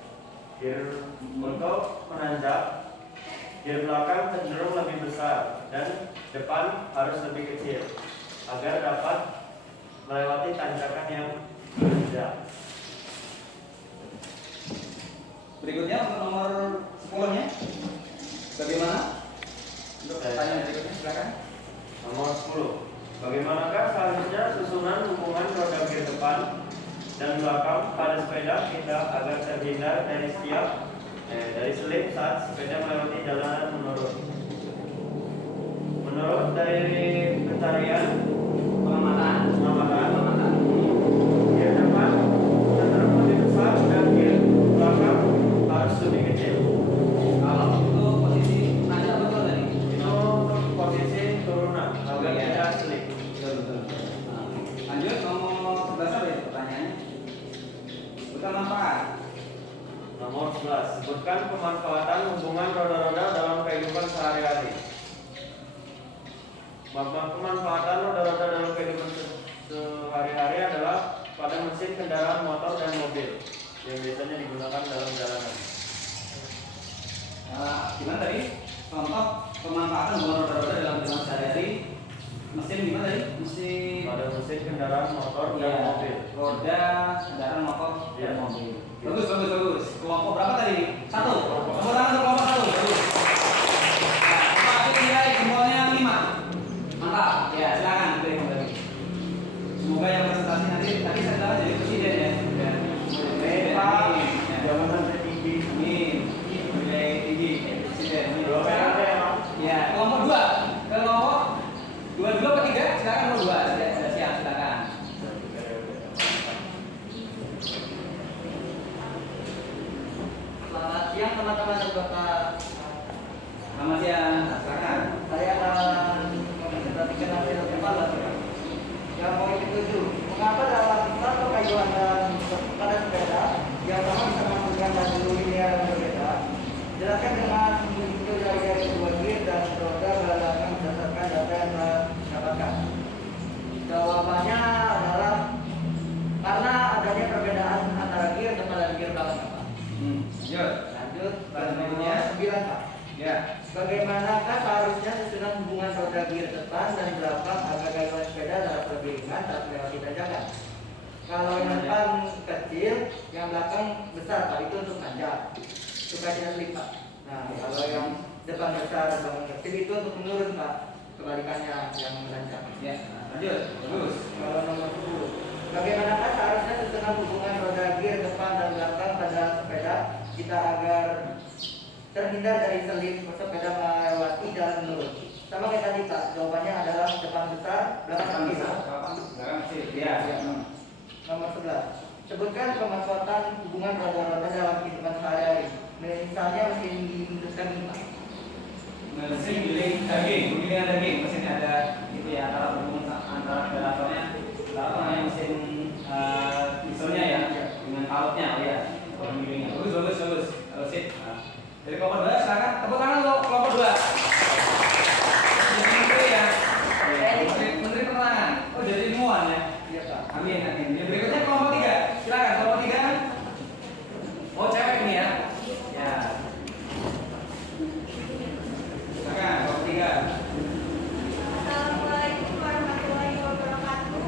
gear untuk menanjak, gear belakang cenderung lebih besar dan depan harus lebih kecil agar dapat melewati tanjakan yang Tidak. Berikutnya untuk nomor 10-nya. Bagaimana? Untuk pertanyaan berikutnya silakan. Nomor 10. Bagaimanakah seharusnya susunan hubungan roda gear depan dan belakang pada sepeda kita agar terhindar dari selip saat sepeda melewati jalanan menurun? Menurut dari pencarian Pengamatan. gear depan cenderung lebih besar dan gear belakang harus lebih kecil. Kalau untuk posisi nanya betul tadi. Itu untuk posisi turunan agar Iya. tidak selip. Betul. Nah, lanjut nomor 11 apa itu pertanyaannya? Bukan manfaat. Nomor 11. Sebutkan pemanfaatan hubungan roda-roda dalam kehidupan sehari-hari. Pemanfaatan roda-roda dalam kehidupan sehari-hari adalah pada mesin kendaraan motor dan mobil yang biasanya digunakan dalam jalanan. Gimana tadi? Contoh pemanfaatan hubungan roda-roda dalam kehidupan sehari-hari. Mesin gimana tadi? Mesin Pada mesin kendaraan motor dan Iya, mobil. roda, kendaraan motor, Iya. dan mobil. Bagus. Kelompok berapa tadi? 1. Tepuk tangan untuk kelompok 1. Bagus. Nah, Pak Adit nilai jempolnya 5. Mantap. Ya, silakan beri kembali. Semoga yang presentasi nanti tadi saya bilang jadi presiden ya. Pak, Jangan sampai tinggi. amin. Nilai tinggi, presiden. Amin. Dua PRT ya, Pak. Ya, kelompok 2. Kelompok 2 dulu apa 3? Silakan nomor 2. Sudah siap, silakan. Selamat siang teman-teman dan Bapak. Selamat siang, silakan. Saya akan mempresentasikan hasil evaluasi. Yang poin ke-7, mengapa dalam satu kayuhan dan pada sepeda yang sama bisa menghasilkan hasil linear yang berbeda? Jelaskan dengan menghitung dari kedua gear dan roda belakang berdasarkan data yang telah didapatkan. Jawabannya adalah karena adanya perbedaan antara gear depan dan gear belakang, Pak. Lanjut. Lanjut, Berikutnya. 9, Pak. Ya. Bagaimanakah seharusnya susunan hubungan roda gear depan dan belakang agar gayungan sepeda dapat lebih ringan saat melewati tanjakan? Kalau yang depan kecil, yang belakang besar, Pak, itu untuk nanjak supaya tidak slip, Pak. Nah, kalau yang depan besar dan belakang kecil itu untuk menurun, Pak. Kebalikannya yang menanjak. Ya. Lanjut. Bagus. Kalau nomor 10, bagaimanakah seharusnya susunan hubungan roda gear depan dan belakang pada sepeda kita agar terhindar dari selip sepeda melewati jalan menurun? Sama kayak tadi, Pak. Jawabannya adalah depan besar, belakang kecil. Belakang kecil. Ya. Nomor 11. Sebutkan pemanfaatan hubungan roda-roda dalam kehidupan sehari-hari. Misalnya mesin dihidupkan ini, Pak. Mesin giling daging, gilingan daging. Mesin ada itu ya antara hubungan antara generatornya, apa namanya mesin dieselnya ya dengan kalutnya ya. Gilingnya. Bagus. Sip. Dari kelompok 2 silakan. Tepuk tangan untuk kelompok 2. Jadi menteri ya. Menteri penerangan. Oh jadi ilmuwan ya. Iya, Pak. Amin. Yang berikutnya kelompok 3. Silakan kelompok 3. Oh cewek ini ya. Ya. Silakan kelompok 3. Assalamualaikum warahmatullahi wabarakatuh.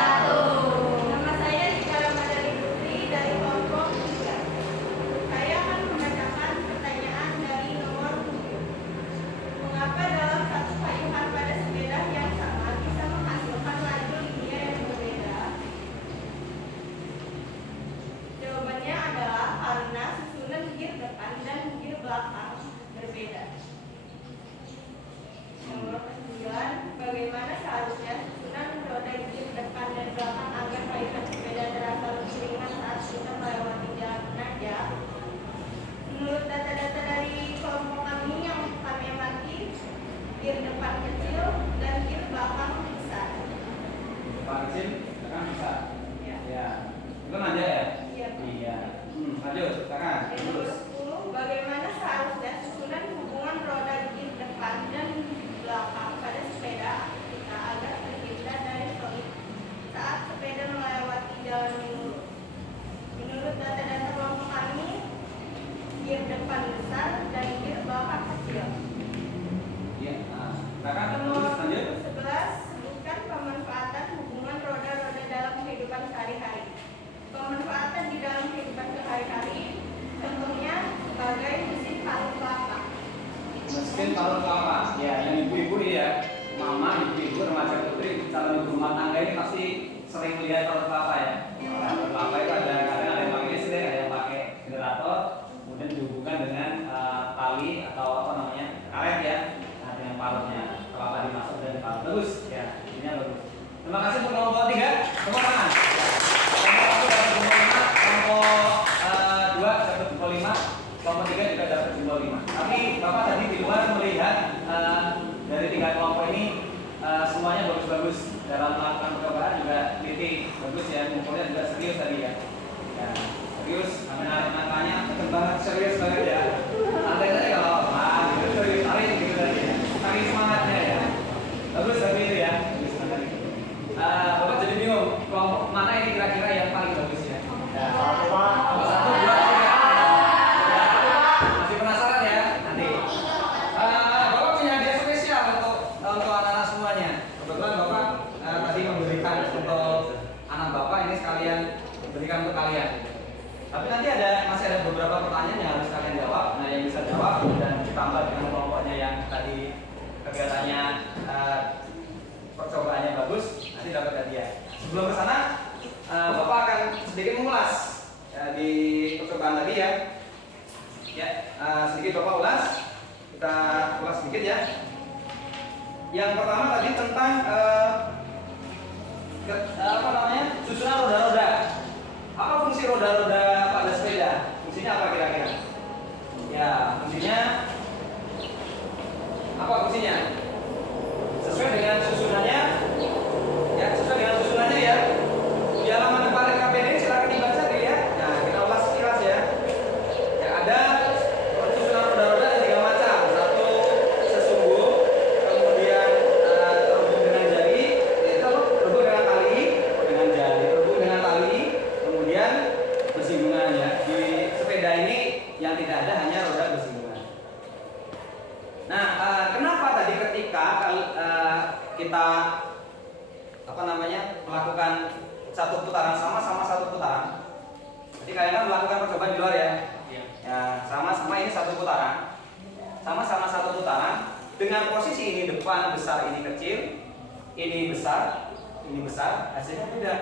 Nama saya Dika Ramadhani Putri dari kelompok 3. Saya akan membacakan pertanyaan dari nomor 7. Mengapa dalam satu kayuhan pada sepeda yang sama bisa menghasilkan laju linear yang berbeda? Jawabannya adalah karena susunan gear depan dan gear belakang berbeda. Nomor 9, bagaimana seharusnya susunan roda gear depan dan belakang agar kayuhan sepeda terasa lebih ringan saat kita melewati jalan menanjak? Menurut data-data dari kelompok kami yang kami amati, gear depan kecil dan gear belakang besar. Depan kecil, belakang besar. Ya. Ya. Itu nanya ya? Iya, Pak. Iya. Lanjut, silakan. Yang nomor 10, bagaimana seharusnya susunan hubungan roda gear depan dan belakang pada sepeda kita agar terhindar dari selip saat sepeda melewati jalan menurun? Menurut data-data kelompok kami, gear depan besar dan gear belakang kecil. Iya. Silakan. Nomor Terus lanjut. 11, sebutkan pemanfaatan parut itu apa? Ya, yang ibu-ibu nih ya, mama, ibu-ibu, remaja putri, calon ibu rumah tangga ini pasti sering melihat parut kelapa ya. Parut kelapa itu ada kadang ada yang pakai listrik, ada yang pakai generator, kemudian dihubungkan dengan tali atau apa namanya karet ya. Nah, dengan parutnya kelapa dimasuk dan diparut. Bagus ya, ini bagus. Terima kasih untuk kelompok 3. Tepuk tangan. Kelompok 2 dapat jempol 5, kelompok 3 juga dapat jempol 5. Tapi Bapak tadi di luar melihat dari 3 kelompok ini semuanya bagus-bagus dalam melakukan percobaan, juga teliti, bagus ya, ngumpulnya juga serius tadi ya. Ya, serius, angkanya kenceng banget, serius banget ya. Santai saja kalau gitu, serius, tarik gitu tadi ya. Tarik semangatnya ya. Bagus tadi itu ya. Bagus tadi. Bapak jadi bingung, kelompok mana ini kira-kira yang paling bagus ya? Ya, kelompok 1, 2, 3. Masih penasaran ya? Nanti. Bapak punya hadiah spesial untuk anak-anak semuanya. Kebetulan Bapak tadi memberikan untuk anak Bapak ini sekalian berikan untuk kalian. Tapi nanti masih ada beberapa pertanyaan yang harus kalian jawab. Nah, yang bisa jawab dan ditambah dengan kelompoknya yang tadi kegiatannya percobaannya bagus, nanti dapat hadiah. Sebelum ke sana, Bapak akan sedikit mengulas di percobaan tadi ya. Ya, sedikit Bapak ulas. Kita ulas sedikit ya. Yang pertama tadi tentang apa namanya? Susunan roda-roda. Apa fungsi roda-roda pada sepeda? Fungsinya apa kira-kira? Ya, fungsinya apa fungsinya? Sesuai dengan susunannya. Ya, sesuai dengan susunannya ya. Di halaman depan KPD silakan dibaca dilihat. Nah, kita ulas sekilas ya. Ya, ada susunan roda-roda ada 3 macam. Satu sesungguh, kemudian terhubung dengan jari, itu terhubung dengan tali, dengan jari, terhubung dengan tali, kemudian bersinggungan ya. Di sepeda ini yang tidak ada hanya roda bersinggungan. Nah, kenapa tadi ketika kita apa namanya melakukan satu putaran sama satu putaran? Jadi kalian kan melakukan percobaan di luar ya? Ya, sama-sama ini satu putaran, sama-sama satu putaran dengan posisi ini depan besar, ini kecil, ini besar, hasilnya beda.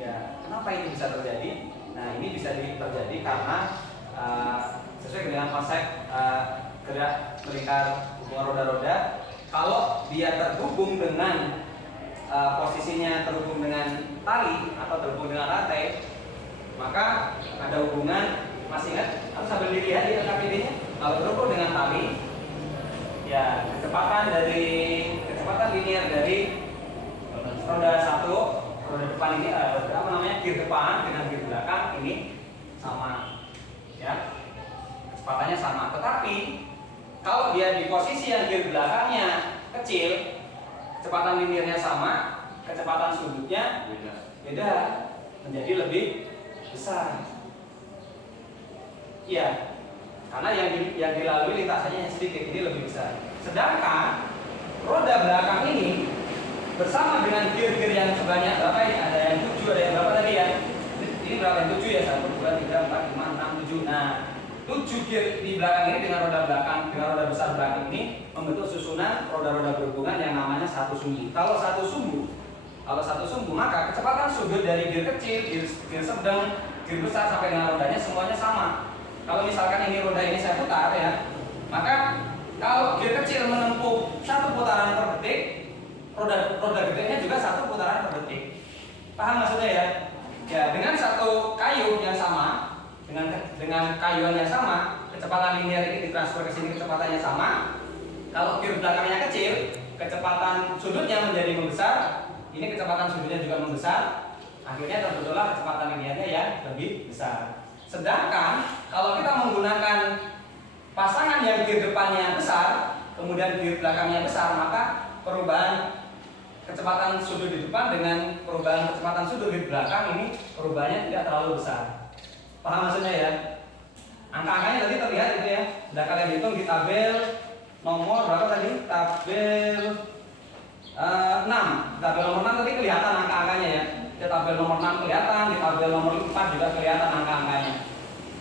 Ya, kenapa ini bisa terjadi? Nah, ini bisa terjadi karena sesuai dengan konsep gerak melingkar hubungan roda-roda. Kalau dia terhubung dengan posisinya terhubung dengan tali atau terhubung dengan rantai, maka ada hubungan. Masih ingat? Harus sambil dilihat di KPD-nya. Kalau terhubung dengan tali, ya kecepatan linear dari roda 1, roda depan ini apa namanya, gear depan dengan gear belakang ini sama, ya kecepatannya sama. Tetapi kalau dia di posisi yang gear belakangnya kecil, kecepatan linearnya sama, kecepatan sudutnya beda, menjadi lebih besar. Iya, karena yang dilalui lintasannya yang sedikit, ini lebih besar. Sedangkan roda belakang ini bersama dengan gear-gear yang sebanyak berapa ini? Ada yang 7, ada yang berapa tadi ya? Ini berapa yang 7 ya? 1, 2, 3, 4, 5, 6, 7. Nah, 7 gear di belakang ini dengan roda belakang, dengan roda besar belakang ini membentuk susunan roda-roda berhubungan yang namanya satu sumbu. Kalau satu sumbu, maka kecepatan sudut dari gear kecil, gear sedang, gear besar sampai dengan rodanya semuanya sama. Kalau misalkan ini roda ini saya putar ya, maka kalau gear kecil menempuh 1 putaran per detik, roda gedenya juga 1 putaran per detik. Paham maksudnya ya? Ya, dengan satu kayu yang sama, dengan kayuan yang sama, kecepatan linear ini ditransfer ke sini, kecepatannya sama. Kalau gear belakangnya kecil, kecepatan sudutnya menjadi membesar, ini kecepatan sudutnya juga membesar. Akhirnya terbentuklah kecepatan linearnya yang lebih besar. Sedangkan kalau kita menggunakan pasangan yang gear depannya besar, kemudian gear belakangnya besar, maka perubahan kecepatan sudut di depan dengan perubahan kecepatan sudut di belakang ini perubahannya tidak terlalu besar. Paham maksudnya ya? Angka-angkanya tadi terlihat itu ya. Sudah kalian hitung di tabel nomor berapa tadi? Tabel 6. Tabel nomor 6 tadi kelihatan angka-angkanya ya. Di tabel nomor 6 kelihatan, di tabel nomor 4 juga kelihatan angka-angkanya.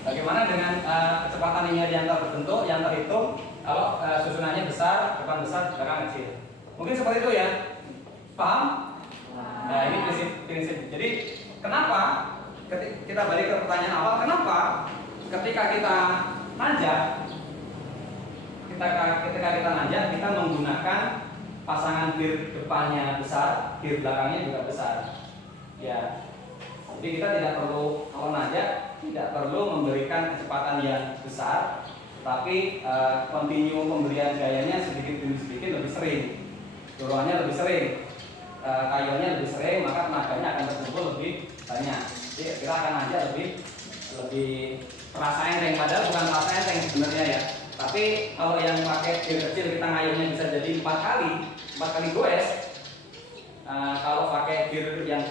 Bagaimana dengan kecepatan linear yang terbentuk, yang terhitung Kalau susunannya besar, depan besar, belakang kecil. Mungkin seperti itu ya. Paham? Nah, ini prinsip. Jadi, kenapa kita balik ke pertanyaan awal, kenapa ketika kita nanjak, kita menggunakan pasangan gear depannya besar, gear belakangnya juga besar. Ya. Jadi kita tidak perlu, kalau nanjak tidak perlu memberikan kecepatan yang besar, tapi continue pemberian gayanya sedikit demi sedikit lebih sering, dorongannya lebih sering, kayuannya lebih sering, maka tenaganya akan terkumpul lebih banyak. Jadi kita akan nanjak lebih terasa enteng, padahal bukan terasa enteng sebenarnya ya. Tapi kalau yang pakai gear kecil kita ngayuhnya bisa jadi 4 kali goes. Kalau pakai gear yang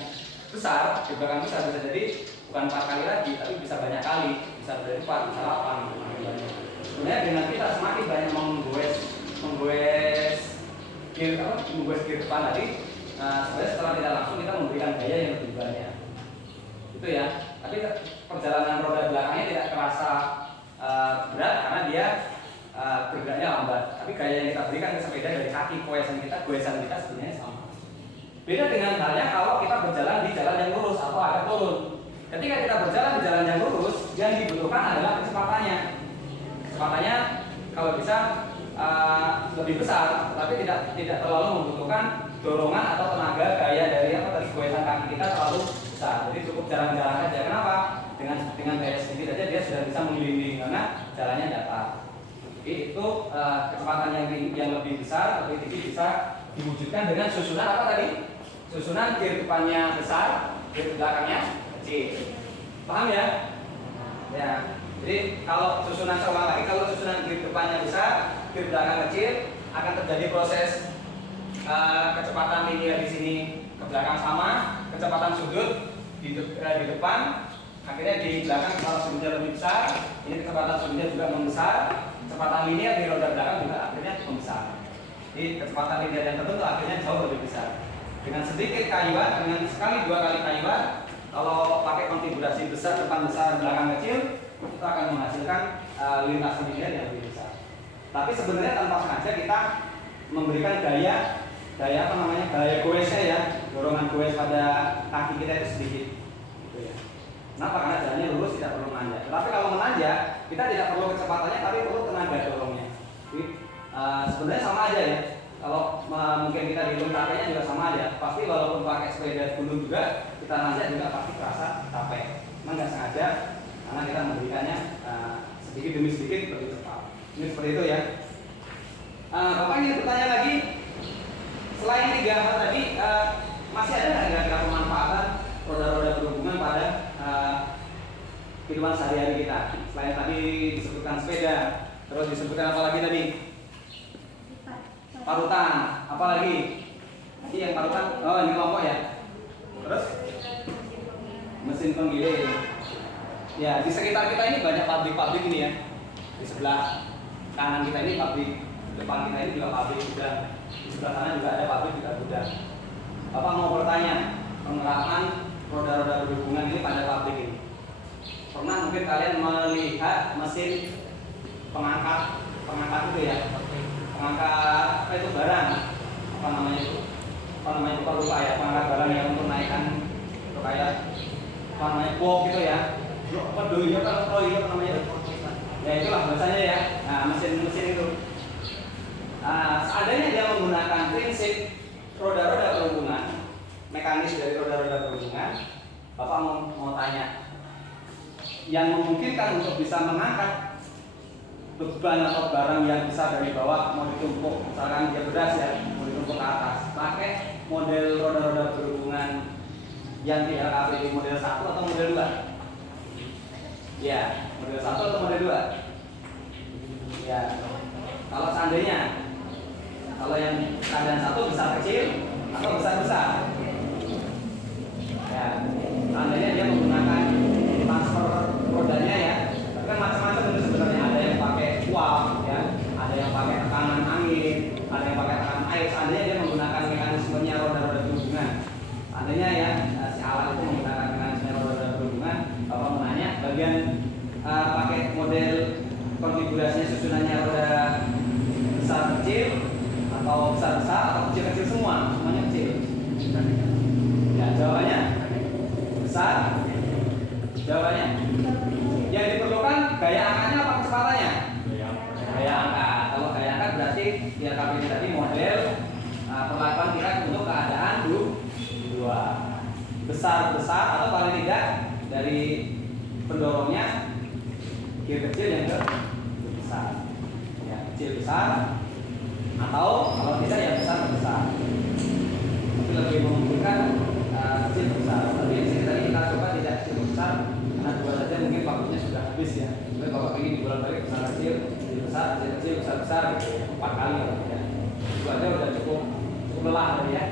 besar, di belakang besar bisa jadi bukan 4 kali lagi, tapi bisa banyak kali, bisa dari 4, bisa 8, makin banyak. Sebenarnya dengan kita semakin banyak menggoes gear depan tadi, sebenarnya setelah tidak langsung kita memberikan gaya yang lebih banyak. Itu ya. Tapi perjalanan roda belakangnya tidak terasa berat karena dia bergeraknya lambat. Tapi gaya yang kita berikan ke sepeda dari kaki goesan kita sebenarnya sama. Beda dengan halnya kalau kita berjalan di jalan yang lurus atau agak turun. Ketika kita berjalan di jalan yang lurus, yang dibutuhkan adalah kecepatannya. Kecepatannya kalau bisa lebih besar, tapi tidak terlalu membutuhkan dorongan atau tenaga gaya dari goesan kaki kita terlalu besar. Jadi cukup jalan-jalan aja. Kenapa? Dengan gaya sedikit aja dia sudah bisa mengelilingi karena jalannya datar. Jadi itu kecepatan yang lebih besar, lebih tinggi bisa diwujudkan dengan susunan apa tadi? Susunan gear depannya besar, gear belakangnya kecil. Paham ya? Ya. Jadi kalau susunan kalau susunan gear depannya besar, gear belakang kecil, akan terjadi proses kecepatan linear di sini ke belakang sama, kecepatan sudut di depan, akhirnya di belakang kecepatan sudutnya lebih besar, ini kecepatan sudutnya juga membesar, kecepatan linear di roda belakang juga akhirnya membesar. Jadi kecepatan linear yang tertentu akhirnya jauh lebih besar. Dengan sedikit kayuan, dengan sekali 2 kali kayuan, kalau pakai konfigurasi besar, depan besar, belakang kecil, itu akan menghasilkan lintasan linear yang lebih besar. Tapi sebenarnya tanpa sengaja kita memberikan gaya goesnya ya, dorongan goes pada kaki kita itu sedikit. Gitu ya. Kenapa? Karena jalannya lurus, tidak perlu menanjak. Tetapi kalau menanjak, kita tidak perlu kecepatannya, tapi perlu tenaga dorongnya. Jadi sebenarnya sama aja ya. Kalau mungkin kita hitung capeknya juga sama aja. Pasti walaupun pakai sepeda gunung juga, kita nanjak juga pasti terasa capek. Memang nggak sengaja, karena kita memberikannya sedikit demi sedikit lebih cepat. Ini seperti itu ya. Bapak ingin bertanya lagi, selain 3 hal tadi, masih ada nggak kira-kira pemanfaatan roda-roda berhubungan pada kehidupan sehari-hari kita? Selain tadi disebutkan sepeda, terus disebutkan apa lagi tadi? Parutan, apa lagi? Tadi yang parutan, oh ini kelompok ya. Terus mesin penggiling. Ya, di sekitar kita ini banyak pabrik-pabrik ini ya. Di sebelah kanan kita ini pabrik, depan kita ini juga pabrik gudang. Di sebelah sana juga ada pabrik juga gudang. Bapak mau bertanya, penerapan roda-roda berhubungan ini pada pabrik ini. Pernah mungkin kalian melihat mesin pengangkat itu ya? Pengangkat itu barang, apa namanya itu? Lupa ya, pengangkat barang yang untuk naikkan itu kayak apa namanya, box gitu ya. Peduli apa namanya? Ya itulah bahasanya ya. Nah, mesin itu. Seandainya dia menggunakan prinsip roda-roda berhubungan, mekanis dari roda-roda berhubungan, Bapak mau tanya, yang memungkinkan untuk bisa mengangkat beban atau barang yang besar dari bawah mau ditumpuk, misalkan dia beras ya, mau ditumpuk ke atas, pakai model roda-roda berhubungan yang di LKP model 1 atau model 2? Ya, model 1 atau model 2? Ya, kalau seandainya, kalau yang keadaan 1 besar kecil atau besar-besar? Ya, seandainya dia menggunakan transfer rodanya ya, tapi kan macam-macam itu sebenarnya, ada yang pakai uap ya, ada yang pakai tekanan angin, ada yang pakai tekanan air. Seandainya dia menggunakan mekanismenya roda-roda berhubungan, seandainya ya si alat itu menggunakan mekanisme roda-roda berhubungan, Bapak menanya bagian pakai model konfigurasinya susunannya roda atau besar-besar atau kecil-kecil semua? Semuanya kecil. Ya, jawabannya besar. Jawabannya yang diperlukan gaya angkatnya apa kecepatannya? Gaya angkat. Kalau gaya angkat berarti ya kami tadi model perlakuan kita untuk keadaan dua besar atau paling tidak dari pendorongnya gear kecil yang ke besar, ya kecil besar atau kalau tidak ya besar ke besar. Tapi lebih memungkinkan kecil ke besar. Tapi di sini tadi kita coba tidak kecil ke besar karena dua saja mungkin waktunya sudah habis ya. Tapi kalau ingin dibolak-balik besar kecil besar besar gitu, 4 kali ya. Itu aja udah cukup lelah tadi ya.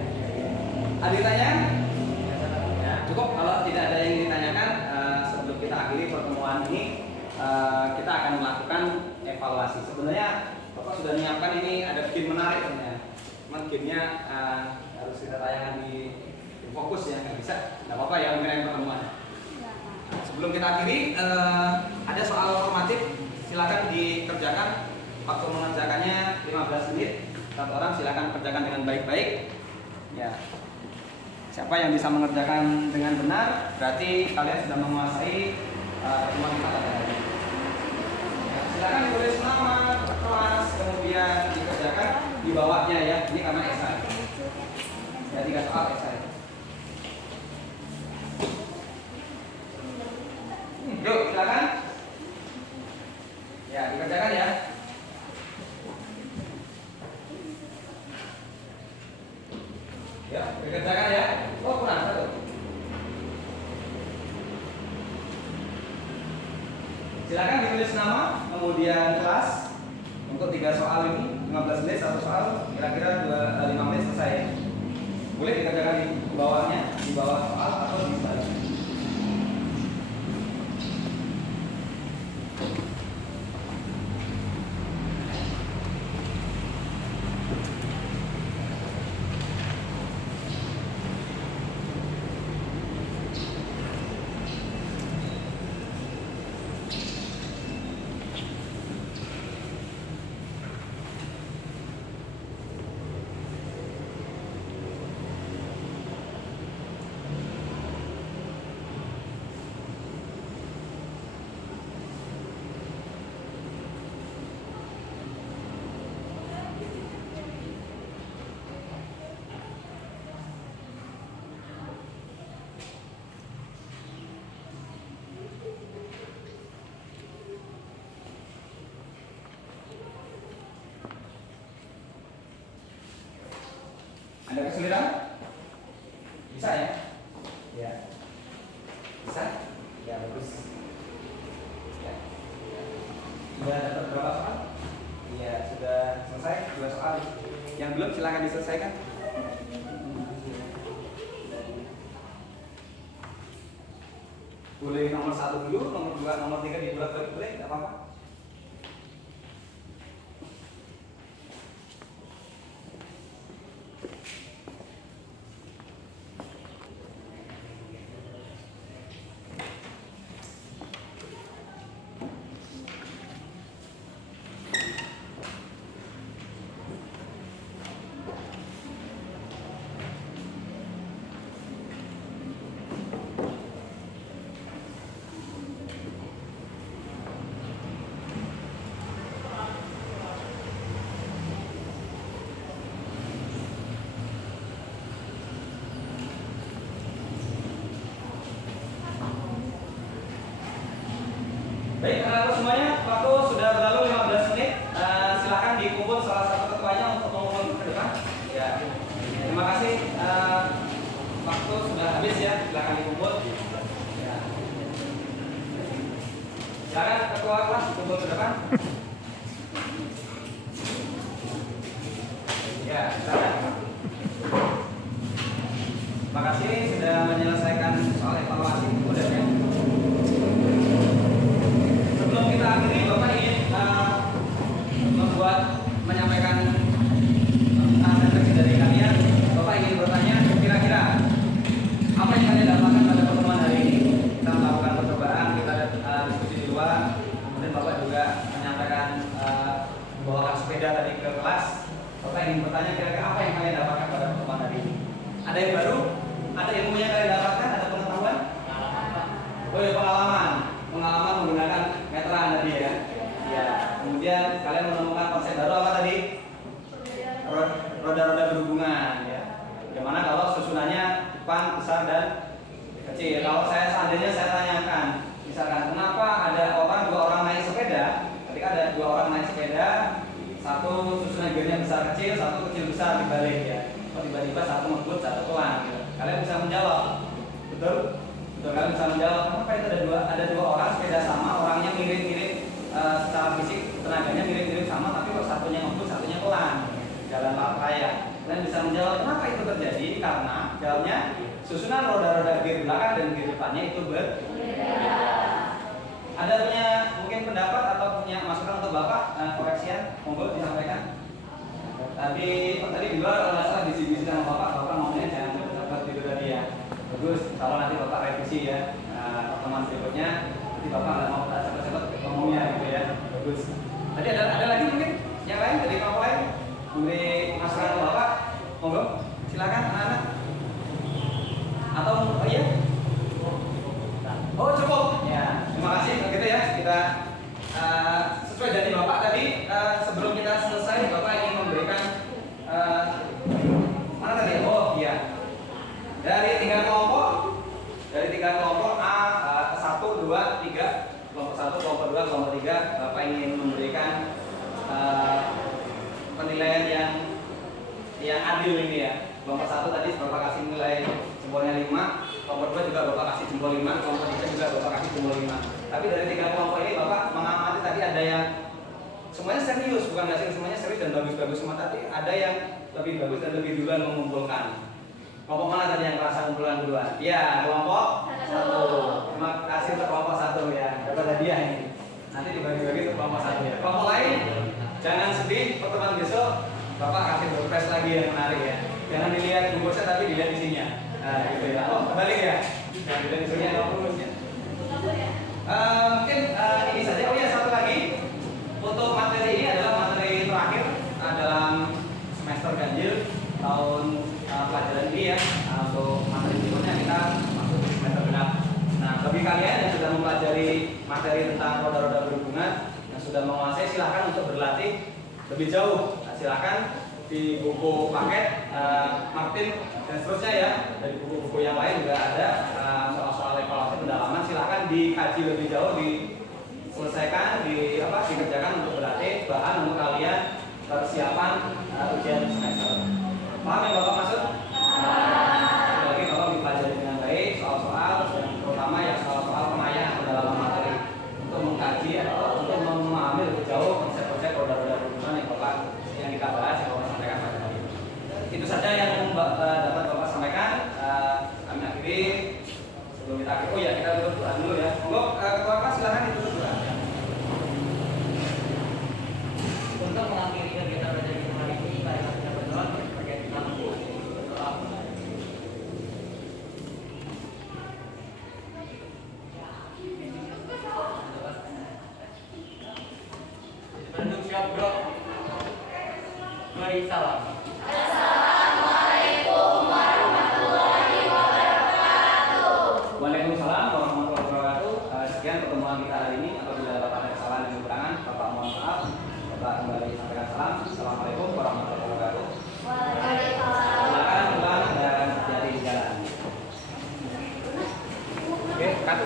Ada ditanya? Ya, cukup. Kalau tidak ada yang ditanyakan sebelum kita akhiri pertemuan ini kita akan melakukan evaluasi. Sebenarnya Bapak sudah menyiapkan ini ada game menarik sebenarnya. Cuman gamenya harus kita tayangkan di fokus ya, nggak bisa. Nggak apa-apa ya mungkin pertemuan. Sebelum kita akhiri ada soal formatif, silakan dikerjakan. Waktu mengerjakannya 15 menit. Satu orang silakan kerjakan dengan baik-baik. Ya. Siapa yang bisa mengerjakan dengan benar, berarti kalian sudah menguasai pertemuan kita pada hari ini. Ya, silakan ditulis nama kelas, kemudian dikerjakan di bawahnya ya. Ini karena esai. Ya, 3 soal esai. Yuk, silakan. Ya, dikerjakan ya. Ya, dikerjakan ya. Oh, kurang satu. Silakan ditulis nama, kemudian kelas. Untuk 3 soal ini, 15 menit 1 soal, kira-kira 5 menit selesai ya. Boleh dikerjakan di bawahnya, di bawah soal atau di bawah. Ada kesulitan? Bisa ya? Ya. Bisa? Ya, bagus. Ya. Sudah dapat berapa soal? Iya, sudah selesai 2 soal. Yang belum silakan diselesaikan. Boleh nomor 1 dulu, nomor 2, nomor 3 dibulat-balik boleh, enggak apa-apa. Baik, semuanya, waktu sudah berlalu 15 menit. Silakan dikumpul salah satu ketuanya untuk mengumumkan ke depan. Ya, terima kasih. Waktu sudah habis ya, silakan dikumpul. Ya. Silakan ketua kelas dikumpul ke depan. Ya, silakan. Terima kasih sudah menyelesaikan soal evaluasi. Udah ya. Sebelum kita akhiri, Bapak ingin menyampaikan refleksi dari kalian. Bapak ingin bertanya, kira-kira apa yang kalian dapatkan pada pertemuan hari ini? Kita melakukan percobaan, kita diskusi di luar, kemudian Bapak juga menyampaikan membawakan sepeda tadi ke kelas. Bapak ingin bertanya bertanya kira-kira apa yang kalian dapatkan pada pertemuan hari ini? Ada yang baru? Ada ilmu yang kalian dapatkan? Ada pengetahuan? Oh ya, pengalaman menggunakan meteran tadi ya. Ya. Kemudian kalian menemukan konsep baru apa tadi? Roda-roda berhubungan ya. Bagaimana kalau susunannya depan, besar dan kecil? Kalau seandainya saya tanyakan, misalkan kenapa ada dua orang naik sepeda? Ketika ada dua orang naik sepeda, satu susunan gearnya besar kecil, satu kecil besar dibalik ya. Kok tiba-tiba satu ngebut, satu pelan gitu. Kalian bisa menjawab, betul? Betul, kalian bisa menjawab kenapa itu ada dua orang sepeda sama, orangnya mirip-mirip secara fisik, tenaganya mirip-mirip sama, tapi kok satunya ngebut, satunya pelan jalan raya. Kalian bisa menjawab kenapa itu terjadi? Karena jawabnya susunan roda-roda gear belakang dan gear depannya itu berbeda. Ada punya mungkin pendapat atau punya masukan untuk Bapak koreksian? Monggo disampaikan. Tadi di luar kalau nggak salah diskusi sama Bapak ngomongnya jangan cepet gitu tadi ya. Bagus, kalau nanti Bapak revisi ya pertemuan berikutnya, nanti Bapak nggak mau cepet-cepet ngomongnya gitu ya. Bagus. Tadi ada lagi mungkin yang lain dari kelompok lain memberi masukan ke Bapak? Monggo, silakan anak-anak. Atau iya? Oh cukup. Ya, terima kasih. Begitu ya kita sesuai dari Bapak tadi sebelum kita selesai Bapak ingin memberikan mana tadi? Oh iya. Dari tiga kelompok A 1, 2, 3, kelompok 1, kelompok 2, kelompok 3 Bapak ingin memberikan penilaian yang adil ini ya. Kelompok 1 tadi Bapak kasih nilai jempolnya 5, kelompok 2 juga Bapak kasih jempol 5, kelompok 3 juga Bapak kasih jempol 5. Tapi dari tiga kelompok ini Bapak mengamati tadi ada yang semuanya serius, bukan nggak serius, semuanya serius dan bagus-bagus semua, tapi ada yang lebih bagus dan lebih duluan mengumpulkan. Kelompok mana tadi yang merasa kumpulan duluan? Ya, kelompok 1. Terima kasih untuk kelompok 1 ya. Dapat hadiah ini. Nanti dibagi-bagi untuk kelompok 1 ya. Kelompok lain jangan sedih, pertemuan besok Bapak kasih surprise lagi yang menarik ya. Jangan dilihat bungkusnya tapi dilihat isinya. Nah, gitu ya. Oh, kembali ya. Jangan dilihat isinya atau bungkusnya. Mungkin ini saja. Oh ya, satu lagi. Untuk materi ini adalah materi terakhir dalam semester ganjil tahun pelajaran ini ya. Untuk materi berikutnya kita masuk ke semester genap. Nah, bagi kalian yang sudah mempelajari materi tentang roda-roda berhubungan, yang sudah menguasai, silahkan untuk berlatih lebih jauh. Nah, silahkan di buku paket Martin dan seterusnya ya, dari buku-buku yang lain juga ada soal-soal evaluasi pendalaman, silahkan dikaji lebih jauh, diselesaikan, dikerjakan untuk berlatih bahan untuk kalian persiapan ujian semester. Paham yang Bapak maksud? Lagi Bapak dipelajari dengan baik soal-soal yang terutama ya soal-soal pemayaan pendalaman materi untuk mengkaji atau untuk memahami lebih jauh konsep-konsep roda-roda berhubungan yang kita bahas yang Bapak sampaikan pada hari ini. Itu saja yang dapat Bapak sampaikan. Kami akhiri sebelum kita akhiri. Oh ya, kita tutup doa dulu ya. Monggo ketua kelas silakan ditutup doa. Untuk mengakhiri kegiatan belajar kita hari ini, mari kita berdoa terkait dengan berdoa. Bentuk siap bro. Mari salam. Waalaikumsalam warahmatullahi wabarakatuh. Sekian pertemuan kita hari ini. Apabila Bapak ada kesalahan dan kekurangan, Bapak mohon maaf. Bapak kembali sampaikan salam. Assalamualaikum warahmatullahi wabarakatuh. Silakan pulang dan hati-hati di jalan. Oke, cut.